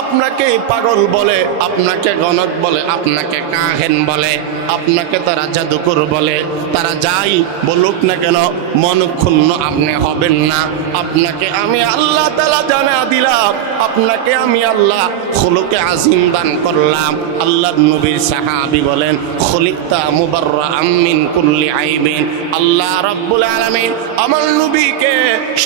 আপনাকে পাগল বলে, আপনাকে গণক বলে, আপনাকে কাহেন বলে, আপনাকে তারা জাদুকর বলে, তারা যাই বলুক না কেন মন ক্ষুণ্ণ আপনি হবেন না। আপনাকে আমি আল্লাহ তাআলা জানা দিলাম, আপনাকে আমি আল্লাহ খুলুকে আযীম দান করলাম। আল্লাহর নবীর সাহাবী বলেন, খুলিকতা মুবাররাআম মিন কুল্লি আইবিন। আল্লাহ রাব্বুল আলামিন আমার নবীকে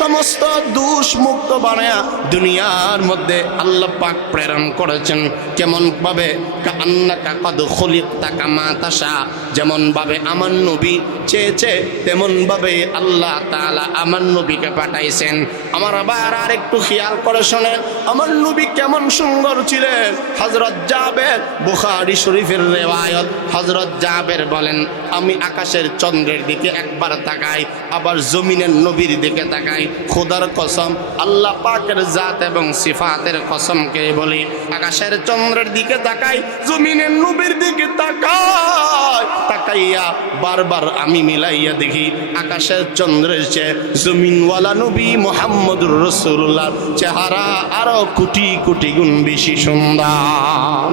সমস্ত দোষ মুক্ত বানায়া দুনিয়ার মধ্যে আল্লাহ পাক প্রেরণ করেছেন। কেমন ভাবে? কান্নাকা কদ খুলিকতা কামা তাশা। যেমন ভাবে আমার নবী চেয়েছে তেমন ভাবে আল্লাহ তাআলা আমার নবীকে পাঠাইছেন। আমার আবার আর একটু খেয়াল করে শোনেন, আমার নবী কেমন সুন্দর ছিলেন। হযরত জাবের, বুখারী শরীফের রিওয়ায়াত, হযরত জাবের বলেন, আমি আকাশের চন্দ্রের দিকে একবার তাকাই, আবার জমিনের নবীর দিকে তাকাই। খোদার কসম, আল্লাহ পাকের জাত এবং সিফাতের কসমকে বলি, আকাশের চন্দ্রের দিকে তাকাই, জমিনের নবীর দিকে তাকাই, তাকাইয়া বারবার আমি মিলাইয়া দেখি আকাশের চন্দ্রের চেয়ে জমিনওয়ালা নবী মুহাম্মদুর রাসূলুল্লাহর চেহারা আরো কোটি কোটি গুণ বেশি সুন্দর।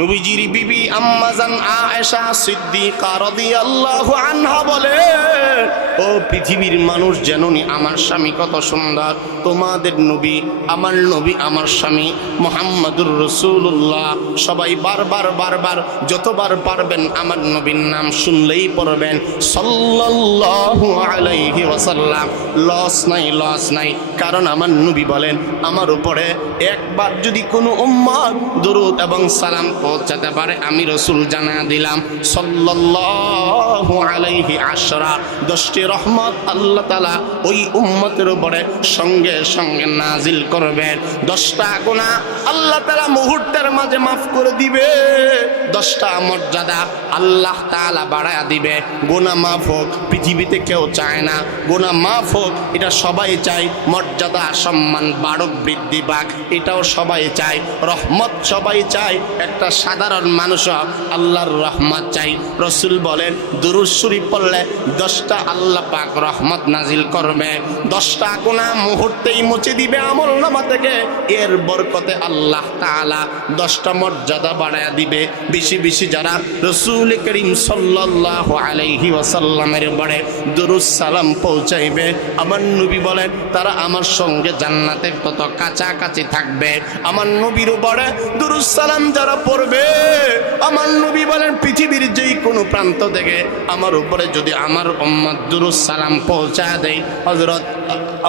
নবীজির বিবি আম্মাজান আয়েশা সিদ্দিকা রাদিয়াল্লাহু আনহা বলে, ও পৃথিবীর মানুষ জানুনি আমার স্বামী কত সুন্দর। তোমাদের নবী, আমার নবী, আমার স্বামী মুহাম্মদুর রাসূলুল্লাহ। সবাই বারবার বারবার যতবার পারবেন আমার নবীর নাম শুনলেই পড়বেন সাল্লাল্লাহু আলাইহি ওয়াসাল্লাম। লস নাই, লস নাই। কারণ আমার নবী বলেন, আমার উপরে একবার যদি কোনো উম্মত দরুদ এবং সালাম পৌঁছাতে পারে, আমি রাসূল জানা দিলাম সাল্লাল্লাহু আলাইহি আশরা, 10টি রহমত আল্লাহ তাআলা ওই উম্মতের উপরে সঙ্গে সঙ্গে নাজিল করবেন। 10টা গুনাহ আল্লাহ তাআলা মুহূর্তের মাঝে মাফ করে দিবে। 10টা মর্যাদা আল্লাহ তাআলা বাড়ায়া দিবে। গুনাহ মাফ হোক পৃথিবীতে কেউ চায় না, গুনাহ মাফ হোক এটা সবাই চায়। মর্যাদা সম্মান বাড়ক বৃদ্ধি পাক এটাও সবাই চায়। রহমত সবাই চায়। একটা সাধারণ মানুষও আল্লাহর রহমত চাই। রাসূল বলেন, দুরূদ শরীফ পড়লে 10টা আল্লাহ পাক রহমত নাজিল করবে। 10টা গুনাহ মুহূর্তেই মুছে দিবে আমলনামা থেকে। এর বরকতে আল্লাহ তাআলা 10টা মর্যাদা বাড়ায়া দিবে। বেশি বেশি যারা রাসূল করিম সাল্লাল্লাহু আলাইহি ওয়াসাল্লামের উপরে দুরূদ সালাম পৌঁছাইবে, আমার নবী বলেন তারা আমার সঙ্গে জান্নাতে তত কাছাকাছি থাকবে। আমার নবীর উপরে দুরূদ সালাম যারা পড়বে, আমার নবী বলেন পৃথিবীর যেই কোনো প্রান্ত থেকে আমার উপরে যদি আমার উম্মত দুরূদ সালাম পৌঁছা দেয়, হযরত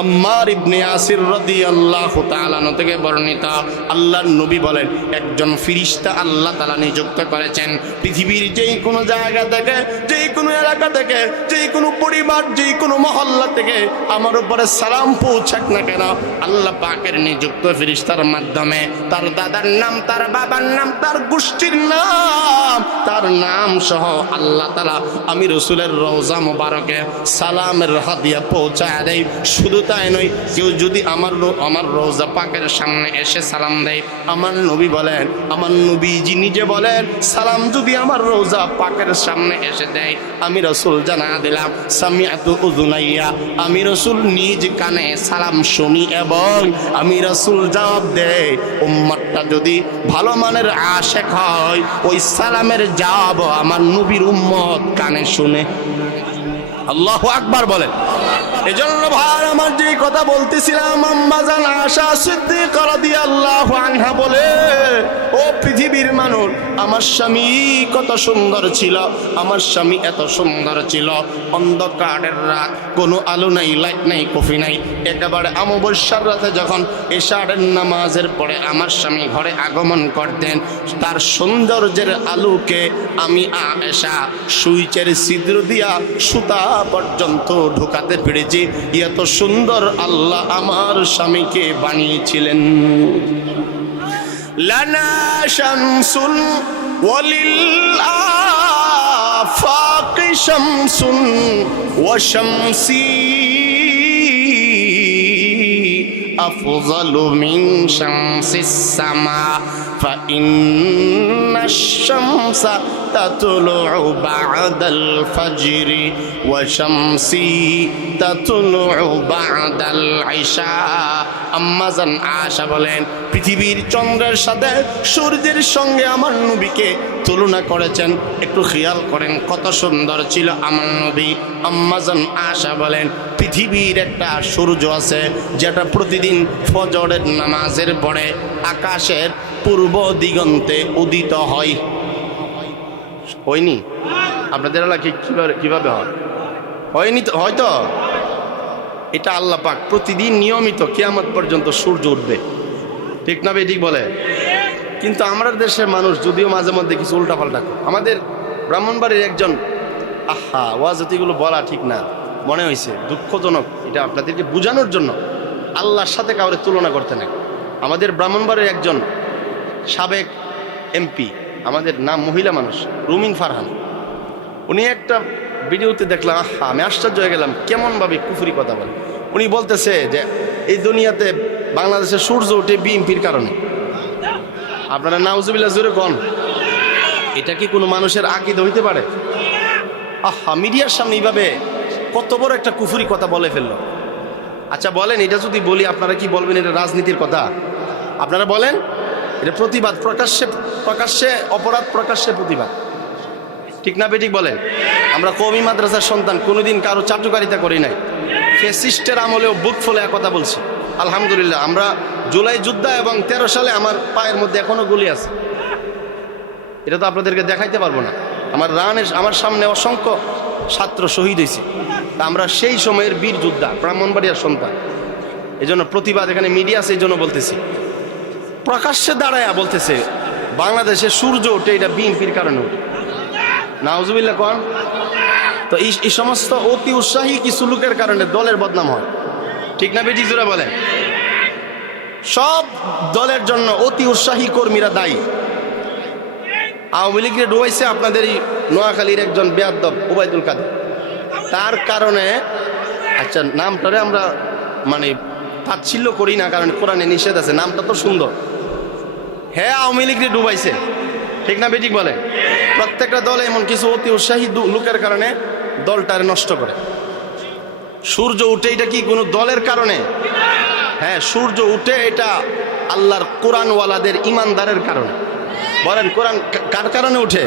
আম্মার ইবনে ইয়াসির রাদিয়াল্লাহু তাআলা থেকে বর্ণিত, আল্লাহর নবী বলেন একজন ফেরেশতা আল্লাহ তাআলা নিযুক্ত করেছেন। পৃথিবীর যেই কোনো জায়গা থেকে, যেই কোনো এলাকা থেকে, যেই কোনো পরিবার, যেই কোনো মহল্লা থেকে আমার উপরে সালাম পৌঁছাক না কেন, আল্লাহ পাকের নিযুক্ত ফেরেশতার মাধ্যমে তার দাদার নাম, তার বাবার নাম, তার গোষ্ঠীর নাম, তার নাম সহ আল্লাহ তাআলা আমি রাসূলের রওজা মুবারকে সালামের হাদিয়া পৌঁছায় দেয়। শুধু তাই নয়, কেউ যদি আমার রওজা পাকের সামনে এসে সালাম দেয়, আমার নবী বলেন, আমার নবীজি নিজে বলেন, সালাম যদি আমার রওজা পাকের সামনে এসে দেয়, আমি রাসূল জানা দিলাম সামিআতু উযুনাইয়া, আমি রাসূল নিজ কানে সালাম শুনি এবং আমি রাসূল জবাব দেই। উম্মতটা যদি ভালো মানের আশিক হয়, ওই সালামের জবাব আমার নবীর উম্মত কানে শুনে। আল্লাহু আকবার বলেন। এজন্য ভাই আমার যে কথা বলতেছিলাম, আম্মা জান আয়েশা সিদ্দিকা রাদিয়াল্লাহু আনহা বলে, ও পৃথিবীর মানুষ, আমার স্বামী কত সুন্দর ছিল, আমার স্বামী এত সুন্দর ছিল, অন্ধকারের রাত, কোনো আলো নাই, লাইট নাই, কফি নাই, একেবারে অমাবস্যার রাতে যখন এশারের নামাজের পরে আমার স্বামী ঘরে আগমন করতেন, তার সৌন্দর্যের আলোকে আমি আয়েশা সুইচের ছিদ্র দিয়া সুতা পর্যন্ত ঢোকাতে পেরেছি। এত সুন্দর আল্লাহ আমার স্বামীকে বানিয়েছিলেন। লানা শামসুন ওয়ালিল আফাকি শামসুন ওয়া শামসি আফযালু মিন শামসিস সামা ফাইন্নাশ শামসা তাতলুউ বা'দাল ফাজরি ওয়া শামসি তাতলুউ বা'দাল ইশা। আম্মা জান আয়েশা বলেন, পৃথিবীর চন্দ্রের সাথে সূর্যের সঙ্গে আমার নবীকে তুলনা করেছেন। একটু খেয়াল করেন কত সুন্দর ছিল আমার নবী। আম্মা জান আয়েশা বলেন, পৃথিবীর একটা সূর্য আছে যেটা প্রতিদিন ফজরের নামাজের পরে আকাশের পূর্ব দিগন্তে উদিত হয়। হয়নি? আপনাদের এলাকায় কিভাবে হয়? হয়নি তো? হয়তো এটা আল্লাহ পাক প্রতিদিন নিয়মিত কিয়ামত পর্যন্ত সূর্য উঠবে, ঠিক না ঠিক বলে? কিন্তু আমাদের দেশের মানুষ যদিও মাঝে মধ্যে কিছু উল্টাপাল্টা করে। আমাদের ব্রাহ্মণবাড়ির একজন, ওয়াজতিগুলো বলা ঠিক না, মনে হয়েছে দুঃখজনক, এটা আপনাদেরকে বোঝানোর জন্য, আল্লাহর সাথে কাউরে তুলনা করতে নাই। আমাদের ব্রাহ্মণবাড়ির একজন সাবেক এমপি, আমাদের নাম মহিলা মানুষ, রুমিন ফারহান, উনি একটা ভিডিওতে দেখলাম, আমি আশ্চর্য হয়ে গেলাম কেমনভাবে কুফরি কথা বলে। উনি বলতেছে যে এই দুনিয়াতে বাংলাদেশের সূর্য ওঠে বিএনপির কারণে। আপনারা নাউজুবিল্লাহ জোরে কোন, এটা কি কোনো মানুষের আকীদা হইতে পারে? মিডিয়ার সামনে এইভাবে কত বড় একটা কুফরি কথা বলে ফেললো। আচ্ছা বলেন, এটা যদি বলি আপনারা কি বলবেন এটা রাজনীতির কথা? আপনারা বলেন এটা প্রতিবাদ, প্রকাশ্যে অপরাধ, প্রকাশ্যে প্রতিবাদ, ঠিক না বেঠিক বলেন? আমরা কওমি মাদ্রাসার সন্তান, কোনোদিন কারো চাটুকারিতা করি নাই, ফ্যাসিস্টের আমলেও বুক ফলে কথা বলছি। আলহামদুলিল্লাহ, আমরা জুলাই যুদ্ধ এবং 13 সালে আমার পায়ের মধ্যে এখনো গুলি আছে, এটা তো আপনাদেরকে দেখাইতে পারবো না। আমার সামনে অসংখ্য ছাত্র শহীদ হয়েছে, তা আমরা সেই সময়ের বীর যোদ্ধা, ব্রাহ্মণবাড়িয়ার সন্তান। এই জন্য প্রতিবাদ, এখানে মিডিয়া আছে এই জন্য বলতেছি। প্রকাশ্যে দাঁড়ায়া বলতেছে বাংলাদেশে সূর্য ওঠে এটা বিএনপির কারণে ওঠে। নাউজুবিল্লাহ কোন। তো এই সমস্ত অতি উৎসাহী কিছু লোকের কারণে দলের বদনাম হয়, ঠিক না বেটি জোরে বলেন? সব দলের জন্য অতি উৎসাহী কর্মীরা দায়ী। আওয়ামী লীগকে ডুবাইছে আপনাদের এই নোয়াখালীর একজন বেয়াদব ওবায়দুল কাদের, তার কারণে। আচ্ছা নামটারে আমরা মানে তাচ্ছিল্য করি না, কারণ কোরআনে নিষেধ আছে, নামটা তো সুন্দর। হ্যাঁ, আওয়ামী লীগকে ডুবাইছে, ঠিক না বেঠিক বলে? প্রত্যেকটা দলে এমন কিছু অতি উৎসাহী লোকের কারণে দলটারে নষ্ট করে। সূর্য উঠে এটা কি কোনো দলের কারণে? হ্যাঁ, সূর্য উঠে এটা আল্লাহর কোরআনওয়ালাদের ইমানদারের কারণে। বলেন কোরআন কার কারণে উঠে?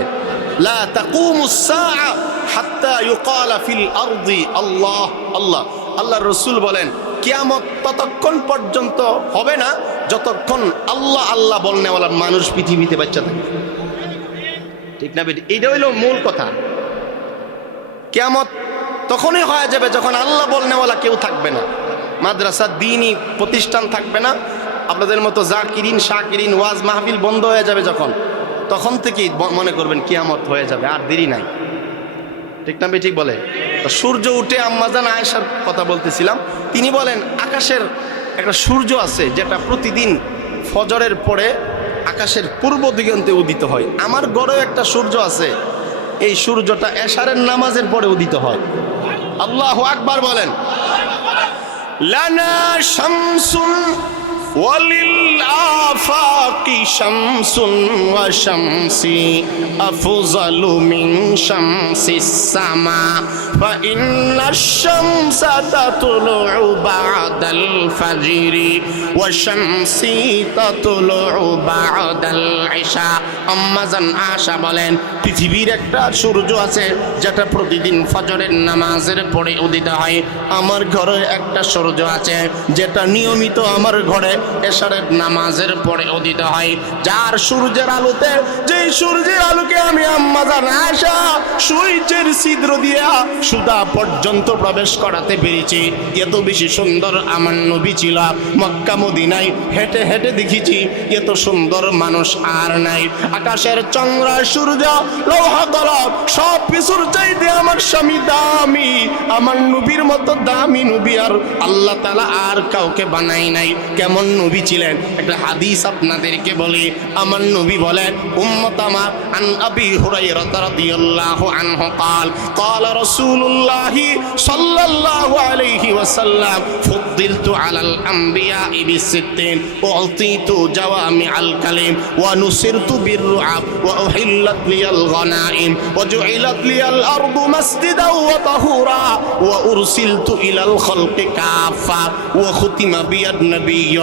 লা তাকুমুস সাআ হাত্তা ইউকালা ফিল আরদি আল্লাহ আল্লাহ। আল্লাহর রাসূল বলেন কিয়ামত ততক্ষণ পর্যন্ত হবে না যতক্ষণ আল্লাহ আল্লাহ বলনেওয়ালা মানুষ পৃথিবীতে বাচ্চা থাকে, ঠিক না বেটি? এইটা হইল মূল কথা। কিয়ামত তখনই হয়ে যাবে যখন আল্লাহ বলনেওয়ালা কেউ থাকবে না, মাদ্রাসা দ্বীনি প্রতিষ্ঠান থাকবে না, আপনাদের মতো জাকিরিন শাকিরিন ওয়াজ মাহফিল বন্ধ হয়ে যাবে যখন, তখন থেকেই মনে করবেন কিয়ামত হয়ে যাবে, আর দেরি নাই, ঠিক না বেঠিক বলে? সূর্য উঠে আম্মা জান আয়েশার কথা বলতেছিলাম, তিনি বলেন আকাশের একটা সূর্য আছে যেটা প্রতিদিন ফজরের পরে আকাশের পূর্ব দিগন্তে উদিত হয়। আমার ঘরেও একটা সূর্য আছে, এই সূর্যটা এশারের নামাজের পরে উদিত হয়। আল্লাহু আকবার বলেন। লানা শামসুন وللآفاق شمس وشمسي أفضل من شمس السماء فإن الشمس تطلع بعد الفجر وشمسي تطلع بعد العشاء আম্মাজান আয়েশা বলেন পৃথিবীর একটা সূর্য আছে যেটা প্রতিদিন ফজরের নামাজের পরে উদিত হয়। আমার ঘরে একটা সূর্য আছে যেটা নিয়মিত আমার ঘরে এশারের নামাজের পরে উদিত হয়। যার সূর্যের আলোতে, যে সূর্যের আলোকে আমি আম্মাজান আয়েশা সূর্যের ছিদ্র দিয়া সুতা পর্যন্ত প্রবেশ করাতে পেরেছি। এত বেশি সুন্দর আমার নবী ছিল। মক্কা মদিনায় হেঁটে হেঁটে দেখেছি এত সুন্দর মানুষ আর নাই। আকাশের চন্দ্র সূর্য লৌহ কলম সব কিছুর চাইতে আমার স্বামী দামি। আমার নবীর মতো দামি নবী আর আল্লাহ তাআলা আর কাউকে বানাই নাই। কেমন নবী ছিলেন একটা হাদিস আপনাদেরকে বলি। আমার নবী বলেন উম্মত আমার আন আবি হুরায়রা রাদিয়াল্লাহু আনহু قال قال رسول الله صلى الله عليه وسلم فضلت على الانبياء بالستين اعطيت جوامع الكلم ونصرت بالرعب واحلت لي الغنائم وجعلت لي الارض مسجدا وطهورا وارسلت الى الخلق كافة وختم بي النبي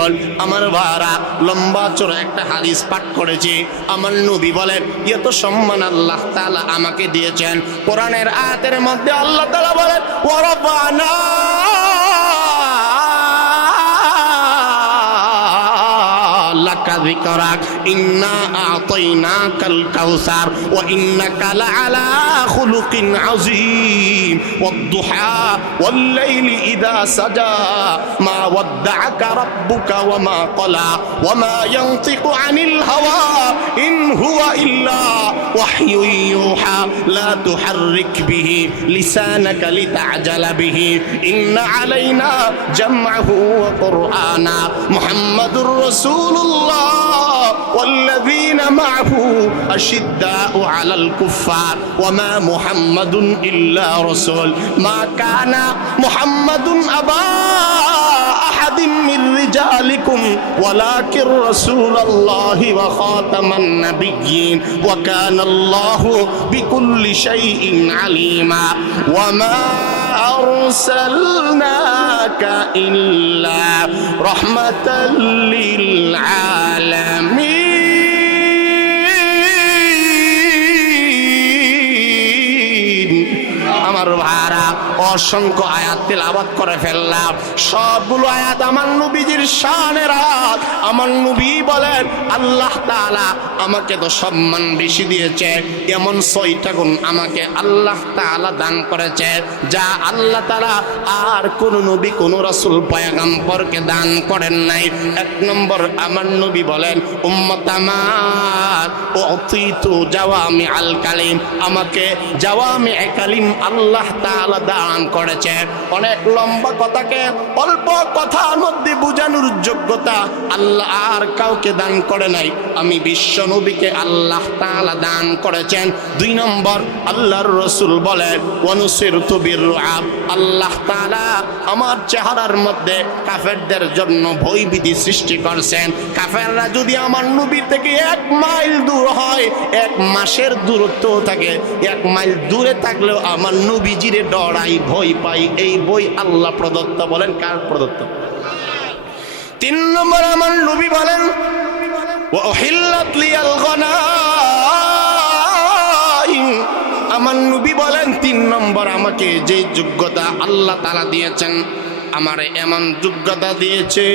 আমার ভাড়া লম্বা চড়া একটা হাদিস পাঠ করেছি। আমার নবী বলেন এত সম্মান আল্লাহ তাআলা আমাকে দিয়েছেন। কোরআনের আয়াতের মধ্যে আল্লাহ তাআলা বলেন ওয়ারাফানা লাকা যিকরাক ইন্না আ'তাইনাকাল কাউসার ওয়া ইন্নাকা লাআলা খুলুকিন আযীম ওয়াদ-দুহা ওয়াল-লাইলি ইযা সাজা মা ওয়াদ্দা'আকা রাব্বুকা ওয়া মা ক্বালা ওয়া মা ইয়ানতিকু আনিল হাওয়া ইন হুয়া ইল্লা ওয়াহয়ুন ইউহা লা তুহাররিক বিহি লিসানাকা লিতা'জালা বিহি ইন্না আলাইনা জাম'আহু ওয়া কুরআনা মুহাম্মাদুর রাসূলুল্লাহ والذين معه أشداء على الكفار وما محمد إلا رسول ما كان محمد أبا أحد من رجالكم ولكن رسول الله وخاتم النبيين وكان الله بكل شيء عليما وما أرسلناك إلا رحمة للعالمين আমার ভাড়া অসংখ্য আয়াত তেলাওয়াত করে ফেললাম। সবগুলো আয়াত আমার নবীজির শানের আয়াত। আমার নবী বলেন আল্লাহ তাআলা আমাকে তো সম্মান বেশি দিয়েছে, এমন 6টা গুণ আমাকে আল্লাহ তাআলা দান করেছে যা আল্লাহ তাআলা আর কোন নবী কোন রাসূল পয়গম্বরকে দান করেন নাই। 1 নম্বর আমার নবী বলেন উম্মত আমার উতিতু জাওয়ামি আল কালিম, আমাকে জাওয়ামি কালিম আল্লাহ তাআলা দান করেছে। অনেক লম্বা কথাকে অল্প কথার মধ্যে বোঝানোর যোগ্যতা আল্লাহ আর কাউকে দান করে নাই। আমি বিশ্ব নবীকে আল্লাহ তাআলা দান করেছেন। 2 নম্বর আল্লাহর রাসূল বলেন ওয়ানুসিরতু বিররুআব, আল্লাহ তাআলা আমার চেহারার মধ্যে কাফেরদের জন্য ভয়ভীতি সৃষ্টি করছেন। কাফেররা যদি আমার নবী থেকে 1 মাইল দূর হয়, 1 মাসের দূরত্ব থাকে, 1 মাইল দূরে থাকলেও আমার নবীজিরে ডরাই, ভয় পাই। এই বই আল্লাহ প্রদত্ত। বলেন কার প্রদত্ত? 3 নম্বর আমার নবী বলেন ওয়া উহিল্লাত লিয়াল গনাইম, আমার নবী বলেন 3 নম্বর আমাকে যে যোগ্যতা আল্লাহ তাআলা দিয়েছেন, আমারে এমন যোগ্যতা দিয়েছে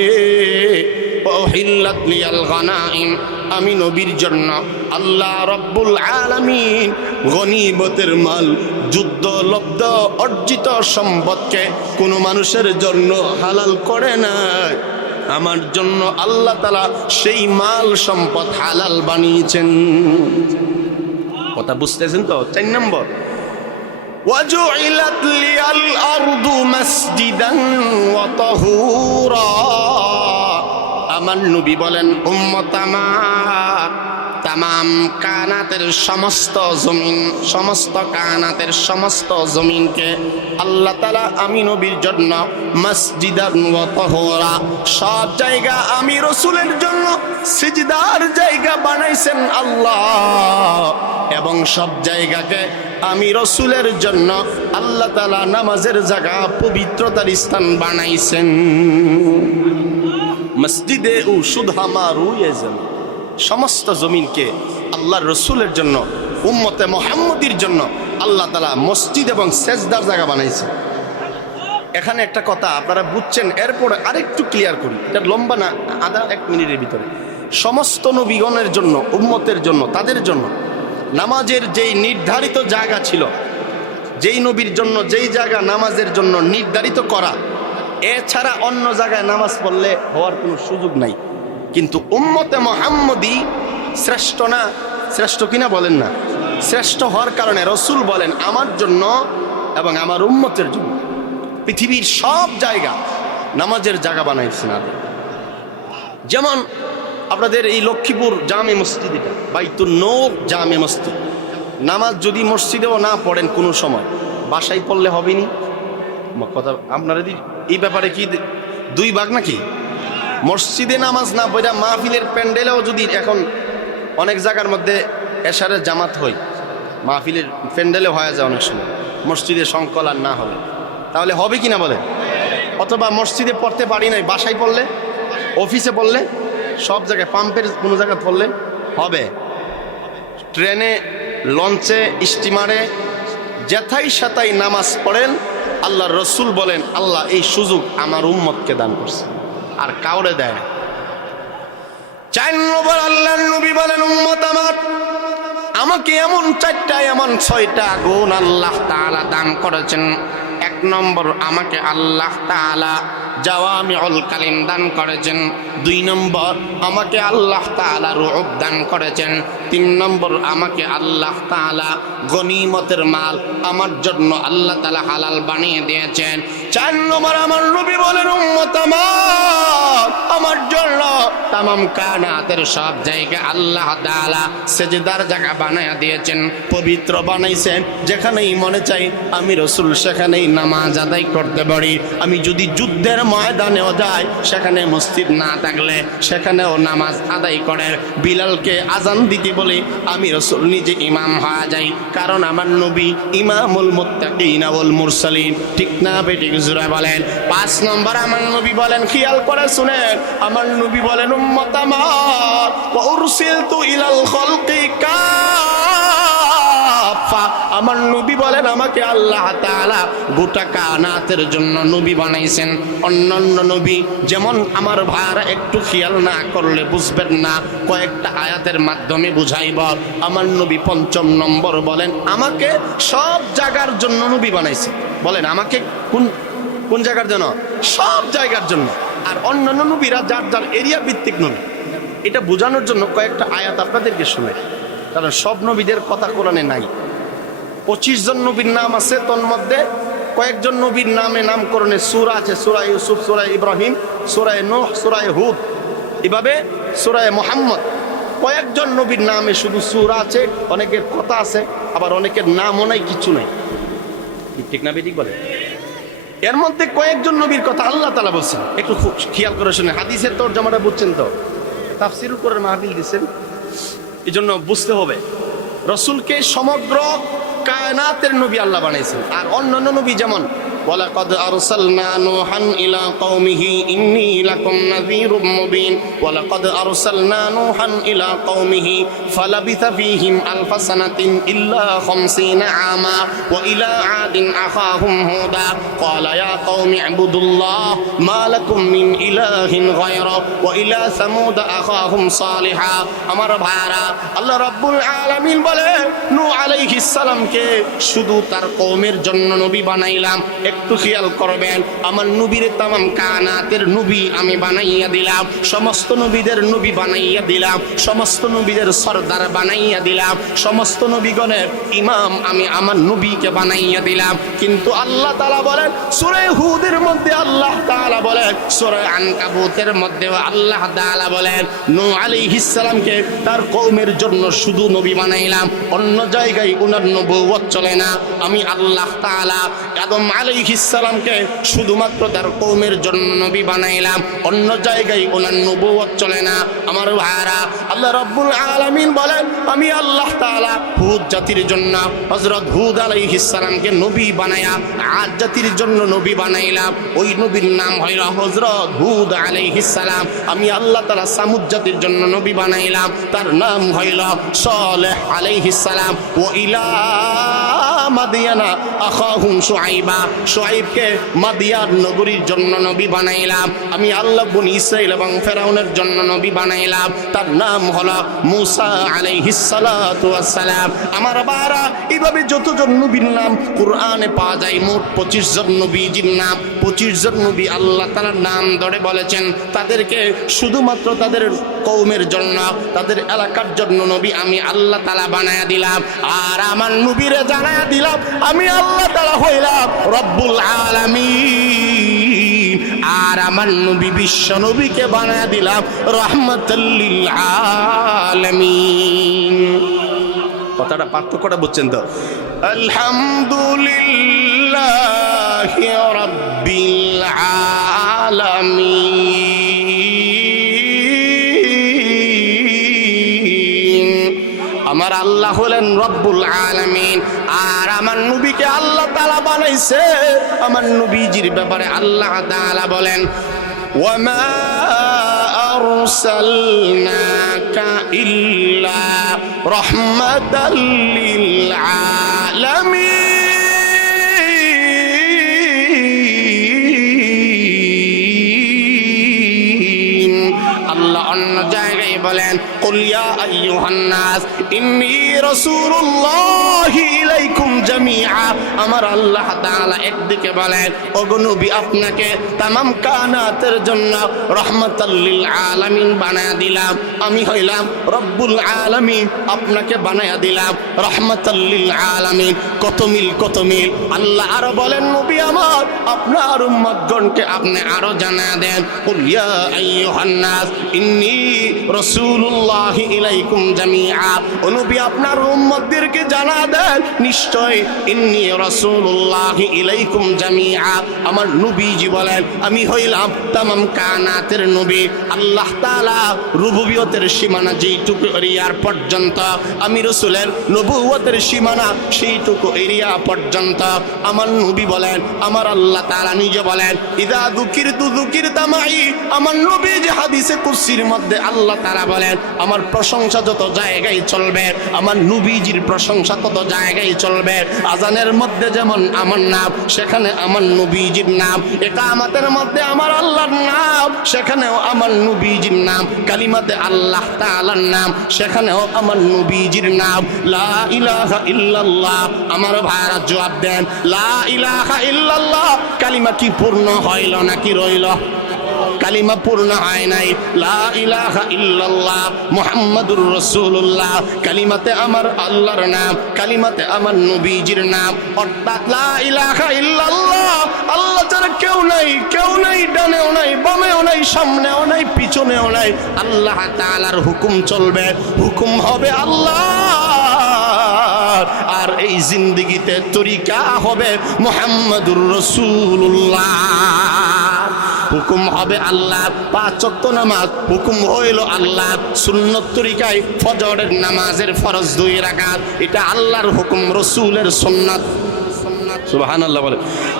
ওয়া উহিল্লাত লিয়াল গনাইম, আমি নবীর জন্য আল্লাহ রব্বুল আলামিন গনিমতের মাল, যুদ্ধ লব্ধ অর্জিত সম্পদকে কোনো মানুষের জন্য হালাল করে না। আমার জন্য আল্লাহ তাআলা সেই মাল সম্পদ হালাল বানিয়েছেন। কথা বুঝতেছেন তো? 4 নম্বর ওয়াজুইলাত লিয়াল আরদু মাসজিদান ওয়া তাহুরা, আমার নবী বলেন উম্মত আমার তামাম কায়নাতের সমস্ত কায়নাতের সমস্ত জমিনকে আল্লাহ তাআলা আমি নবীর জন্য মসজিদান ওয়া তাহুরা, সব জায়গা আমি রাসূলের জন্য সিজদার জায়গা বানাইছেন আল্লাহ, এবং সব জায়গাকে আমি রাসূলের জন্য আল্লাহ তাআলা নামাজের জায়গা, পবিত্রতার স্থান বানাইছেন। মসজিদে ও সুদহামা রুয়েছেন, সমস্ত জমিনকে আল্লাহর রাসূলের জন্য, উম্মতে মুহাম্মদীর জন্য আল্লাহ তাআলা মসজিদ এবং সেজদার জায়গা বানাইছে। এখানে একটা কথা আপনারা বুঝছেন, এরপরে আরেকটু ক্লিয়ার করি, এটা লম্বা না, আধা এক মিনিটের ভিতরে। সমস্ত নবীগণের জন্য, উম্মতের জন্য, তাদের জন্য নামাজের যেই নির্ধারিত জায়গা ছিল, যেই নবীর জন্য যেই জায়গা নামাজের জন্য নির্ধারিত করা, এছাড়া অন্য জায়গায় নামাজ পড়লে হওয়ার কোনো সুযোগ নাই। কিন্তু উম্মতে মুহাম্মদী শ্রেষ্ঠ না? শ্রেষ্ঠ কিনা বলেন না? শ্রেষ্ঠ হওয়ার কারণে রাসূল বলেন আমার জন্য এবং আমার উম্মতের জন্য পৃথিবীর সব জায়গা নামাজের জায়গা বানাইছেন। যেমন আপনাদের এই লক্ষ্মীপুর জামে মসজিদ, এটা বাইতুন নূর জামে মসজিদ, নামাজ যদি মসজিদেও না পড়েন কোনো সময়, বাসায় পড়লে হবেনি কথা। আপনারা এই ব্যাপারে কি দুই ভাগ নাকি? মসজিদে নামাজ না পড়া মাহফিলের প্যান্ডেলেও যদি, এখন অনেক জায়গার মধ্যে এশারের জামাত হয়, মাহফিলের প্যান্ডেলে হয়ে যায় অনেক সময়, মসজিদে সংকলন না হবে, তাহলে হবে কিনা বলে? অথবা মসজিদে পড়তে পারি নাই, বাসায় পড়লে, অফিসে পড়লে, সব জায়গায়, পাম্পের কোনো জায়গায় পড়লে হবে। ট্রেনে, লঞ্চে, স্টিমারে যেথাই সেথাই নামাজ পড়েন, আল্লাহর রাসূল বলেন আল্লাহ এই সুযোগ আমার উম্মতকে দান করছে, আর কাউরে দেয় না। 4 নম্বর আল্লাহর নবী বলেন উম্মত আমার, আমাকে এমন 4টা এমন 6টা গুণ আল্লাহ তাআলা দান করেছেন। 1 নম্বর, আমাকে আল্লাহ তাআলা জাওয়ামিউল কালিম দান করেছেন। 2 নম্বর, আমাকে আল্লাহ তাআলা রুউব দান করেছেন। 3 নম্বর, আমাকে আল্লাহ তাআলা গনিমতের মাল আমার জন্য আল্লাহ তাআলা হালাল বানিয়ে দিয়েছেন। 4 নম্বর, আমার নবী বলেন উম্মত আমার জন্য তামাম কায়নাতের সব জায়গা আল্লাহ তাআলা সেজদার জায়গা বানিয়ে দিয়েছেন, পবিত্র বানাইছেন। যেখানেই মনে চাই আমি রাসূল সেখানেই নামাজ আদায় করতে পারি। আমি যদি যুদ্ধের ময়দানেও যাই, সেখানে মসজিদ না থাকলে সেখানেও নামাজ আদায় করে বিলালকে আজান দিতে বলে আমি রাসূল নিজে ইমাম হয়ে যাই, কারণ আমার নবী ইমামুল মুত্তাকিন ওয়াল মুরসালিন। ঠিক না বেঠিক জোরে বলেন? 5 নম্বর, আমার নবী বলেন, খেয়াল করে শুনেন, আমার নবী বলেন উম্মত আমার ওয়া উরসিলতু ইলাল খালকি কাফা, আমার নবী বলেন আমাকে আল্লাহ তাআলা গোটা কায়নাতের জন্য নবী বানাইছেন। অন্যান্য নবী যেমন আমার ভাইরা একটু খেয়াল না করলে বুঝবেন না, কয়েকটা আয়াতের মাধ্যমে বুঝাইব। আমার নবী 5 নম্বর বলেন আমাকে সব জায়গার জন্য নবী বানাইছে। বলেন আমাকে কোন কোন জায়গার জন্য? সব জায়গার জন্য। আর অন্যান্য নবীরা যার যার এরিয়া ভিত্তিক নবী। এটা বোঝানোর জন্য কয়েকটা আয়াত আপনাদেরকে শুনে, কারণ সব নবীদের কথা কোরআনে নাই। 25 জন নবীর নাম আছে, তোর মধ্যে কয়েকজন নবীর নামে নামকরণে সূরা আছে, সূরা ইউসুফ, সূরা ইব্রাহিম, সূরা নূহ, সূরা হুদ, এভাবে সূরা মুহাম্মদ। কয়েকজন নবীর নামে শুধু সূরা আছে, অনেকের কথা আছে, আবার অনেকের নামও নাই, কিছু নাই। ঠিক না বেঠিক বলে? এর মধ্যে কয়েকজন নবীর কথা আল্লাহ তাআলা বলছেন, একটু খেয়াল করে শুনে। হাদিসের তরজমাটা বুঝছেন তো? তাফসীরুল কোরআন মাহফিল দিচ্ছেন, এই জন্য বুঝতে হবে রাসূলকে সমগ্র কায়নাতের নবী আল্লাহ বানাইছেন। আর অন্যান্য নবী যেমন ওয়ালাকাদ আরসালনা নূহান ইলা কওমিহি ইন্নী লাকুম নাযীরুম মুবিন, ওয়ালাকাদ আরসালনা নূহান ইলা কওমিহি ফালাবিথা ফীহিম আলফা সানাতিন ইল্লা 50 আমা ওয়া ইলা আদিন আখাহুম হুদা ক্বালা ইয়া কওমি ইবুদুল্লাহ মা লাকুম মিন ইলাহিন গায়রা ওয়া ইলা সামুদ আখাহুম সালিহা। আমার ভাইরা, আল্লাহ রাব্বুল আলামিন বলে নূহ আলাইহিস সালামকে শুধু তার কওমের জন্য নবী বানাইলাম। একটু খেয়াল করবেন, আমার নবীর তামাম কানাতের নবী আমি বানাইয়া দিলাম, সমস্ত নবীদের নবী বানাইয়া দিলাম, সমস্ত নবীদের সরদার বানাইয়া দিলাম, সমস্ত নবীগণের ইমাম আমি আমার নবীকে বানাইয়া দিলাম। কিন্তু আল্লাহ তাআলা বলেন সূরা হুদের মধ্যে, আল্লাহ তাআলা বলেন সূরা আনকাবুতের মধ্যে, আল্লাহ তাআলা বলেন নূহ আলাইহিস সালামকে তার কওমের জন্য শুধু নবী বানাইলাম, অন্য জায়গায় ওনার নবুয়ত চলে না। আমি আল্লাহ তাআলা আদম আলাইহিস সালামকে শুধুমাত্র তার কওমের জন্য নবী বানাইলাম, অন্য জায়গায় ওনার নবুয়ত চলে না। আমার ভাইরা, আল্লাহ রাব্বুল আলামিন বলেন আমি আল্লাহ তাআলা হুদ জাতির জন্য হযরত হুদ আলাইহিস সালামকে নবী বানায়া আদ জাতির জন্য নবী বানাইলাম, ওই নবীর নাম হইল হযরত হুদ আলাইহিস সালাম। আমি আল্লাহ তাআলা সামুদ জাতির জন্য নবী বানাইলাম, তার নাম হইল সালেহ আলাইহিস সালাম। ও ইলা মাদিয়ানা আখাহুম শুআইবা, শুআইবকে মাদিয়ান নগরীর জন্য নবী বানাইলাম। আমি আল্লাহ বনি ইসরাইল এবং ফেরাউনের জন্য নবী বানাইলাম, তার নাম হলো মুসা আলাইহিস সালাতু ওয়াস সালাম। আমার বারা এইভাবে যতজন নবীর নাম কুরআনে পাওয়া যায়, মোট 25 জন নবীজির নাম, 25 জন নবী আল্লাহ তাআলার নাম ধরে বলেছেন, তাদেরকে শুধুমাত্র তাদের কওমের জন্য, তাদের এলাকার জন্য নবী আমি আল্লাহ তাআলা বানায়া দিলাম। আর আমার নবীরে জানায়া দিলাম আমি আল্লাহ তাআলা হইলাম রব্বুল আলামিন। আর আমার নবী বিশ্ব নবীকে বানায়া দিলাম রাহমাতাল লিল আলামিন। কথাটা পার্থক্যটা বুঝছেন তো? আলহামদুলিল্লাহি রাব্বিল আলামিন। আমার আল্লাহ হলেন রব্বুল আলামিন, আর আমার নবীকে আল্লাহ তাআলা বানাইছে। আমার নবীজির ব্যাপারে আল্লাহ তাআলা বলেন ওয়ামা আরসালনাকা ইল্লা রাহমাতাল লিল আলামিন। আল্লাহ অন্য জায়গায় বলেন কুল ইয়া আইয়ুহান নাস ইন্নী রাসূলুল্লাহি ইলাইকুম জামিআ। আমার আল্লাহ তাআলা একদিকে বলেন ওগো নবী আপনাকে तमाम কানাতের জন্য রাহমাতাল লিল আলামিন বানায়া দিলাম, আমি হইলাম রব্বুল আলামিন, আপনাকে বানায়া দিলাম রাহমাতাল লিল আলামিন। কত মিল, কত মিল। আল্লাহ আরো বলেন নবী আমার আপনার উম্মতগণকে আপনি আরো জানায়া দেন কুল ইয়া আইয়ুহান নাস ইন্নী রাসূলুল্লাহি ইলাইকুম জামিআ। ও নবী আপনার উম্মতদেরকে জানা দেন নিশ্চয় ইন্নী রাসূলুল্লাহি ইলাইকুম জামিআ। আমার নবীজি বলেন আমি হইলাম तमाम কানাতের নবী। আল্লাহ তাআলা রুবুবিয়তের সীমানা যেইটুকু এরিয়ার পর্যন্ত, আমি রাসূলের নবুয়তের সীমানা সেইটুকু এরিয়া পর্যন্ত। আমার নবী বলেন, আমার আল্লাহ তাআলা নিজে বলেন ইদা যুকিরতু যুকিরতা মাই। আমার নবী যে হাদিসে কুদসির মধ্যে আল্লাহ তাআলা বলেন আমার প্রশংসা যত জায়গায় চলবে, আমার নবীজির প্রশংসা তত জায়গায় চলবে। আজানের মধ্যে যেমন আমার নাম, সেখানে আমার নবীজির নাম। ইকামতের মধ্যে আমার আল্লাহর নাম, সেখানেও আমার নবীজির নাম। কালিমাতে আল্লাহ তাআলার নাম, সেখানেও আমার নবীজির নাম। লা ইলাহা ইল্লাল্লাহ। আমার ভাইরা জবাব দেন, লা ইলাহা ইল্লাল্লাহ কালিমা কি পূর্ণ হইল নাকি রইল? কালিমা পূর্ণ হয় নাই। লা ইলাহা ইল্লাল্লাহ মুহাম্মাদুর রাসূলুল্লাহ কালিমাতে আমার আল্লাহর নাম, কালিমাতে আমার নবীজির নাম। অর্থাৎ লা ইলাহা ইল্লাল্লাহ আল্লাহ ছাড়া কেউ নাই, কেউ নাই, ডানেও নাই, বামেও নাই, সামনেও নাই, পিছনেও নাই। আল্লাহ তাআলার হুকুম চলবে, হুকুম হবে আল্লাহ। আর এই জিন্দেগিতে তরিকা হবে মুহাম্মাদুর রাসূলুল্লাহ। হুকুম হবে আল্লাহ। 5 ওয়াক্ত নামাজ হুকুম হইল আল্লাহ। সুন্নত তরিকায় ফজরের নামাজের ফরজ 2 রাকাত, এটা আল্লাহর হুকুম, রাসূলের সুন্নাত। সুবহানাল্লাহ বলে।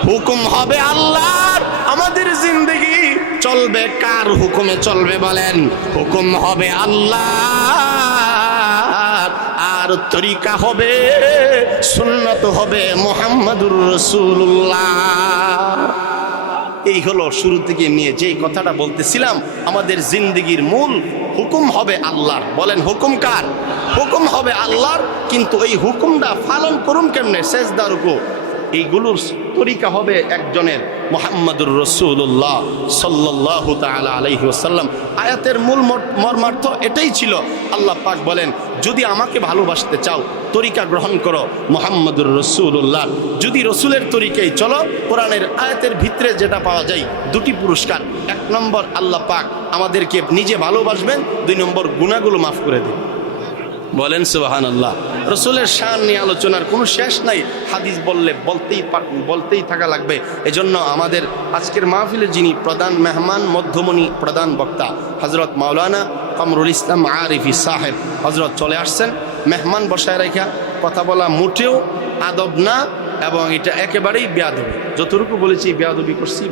হুকুম হবে আল্লাহর। আমাদের জিন্দেগি চলবে কার হুকুমে চলবে বলেন? হুকুম হবে আল্লাহ, আর তরিকা হবে, সুন্নাত হবে মুহাম্মাদুর রাসূলুল্লাহ। এই হলো শুরু থেকে নিয়ে যেই কথাটা বলতেছিলাম, আমাদের জিন্দেগির মূল হুকুম হবে আল্লাহর। বলেন হুকুম কার? হুকুম হবে আল্লাহর। কিন্তু এই হুকুমটা পালন করুন কেমনে? সেজদা রুকু, এইগুলোর তরিকা হবে একজনের, মুহাম্মাদুর রাসূলুল্লাহ সাল্লাল্লাহু তাআলা আলাইহি ওয়াসাল্লাম। আয়াতের মূল মর্মার্থ এটাই ছিল। আল্লাহ পাক বলেন, যদি আমাকে ভালোবাসতে চাও তরিকা গ্রহণ করো মুহাম্মাদুর রাসূলুল্লাহ। যদি রসুলের তরিকায় চলো, কোরআনের আয়াতের ভিতরে যেটা পাওয়া যায় দুটি পুরস্কার। 1 নম্বর, আল্লাহ পাক আমাদেরকে নিজে ভালোবাসবেন, 2 নম্বর গুনাহগুলো মাফ করে দেবেন। বলেন সুবহানাল্লাহ। রসুলের শান নিয়ে আলোচনার কোনো শেষ নাই, হাদিস বললে বলতেই থাকা লাগবে। এজন্য আমাদের আজকের মাহফিলে যিনি প্রধান মেহমান, মধ্যমণি প্রধান বক্তা হযরত মাওলানা কামরুল ইসলাম আরিফি সাহেব হযরত চলে আসছেন। মেহমান বসায় রেখা কথা বলা মোটেও আদব না, এবং এটা একেবারেই বেয়াদবি। যতটুকু বলেছি বেয়াদবি করছি।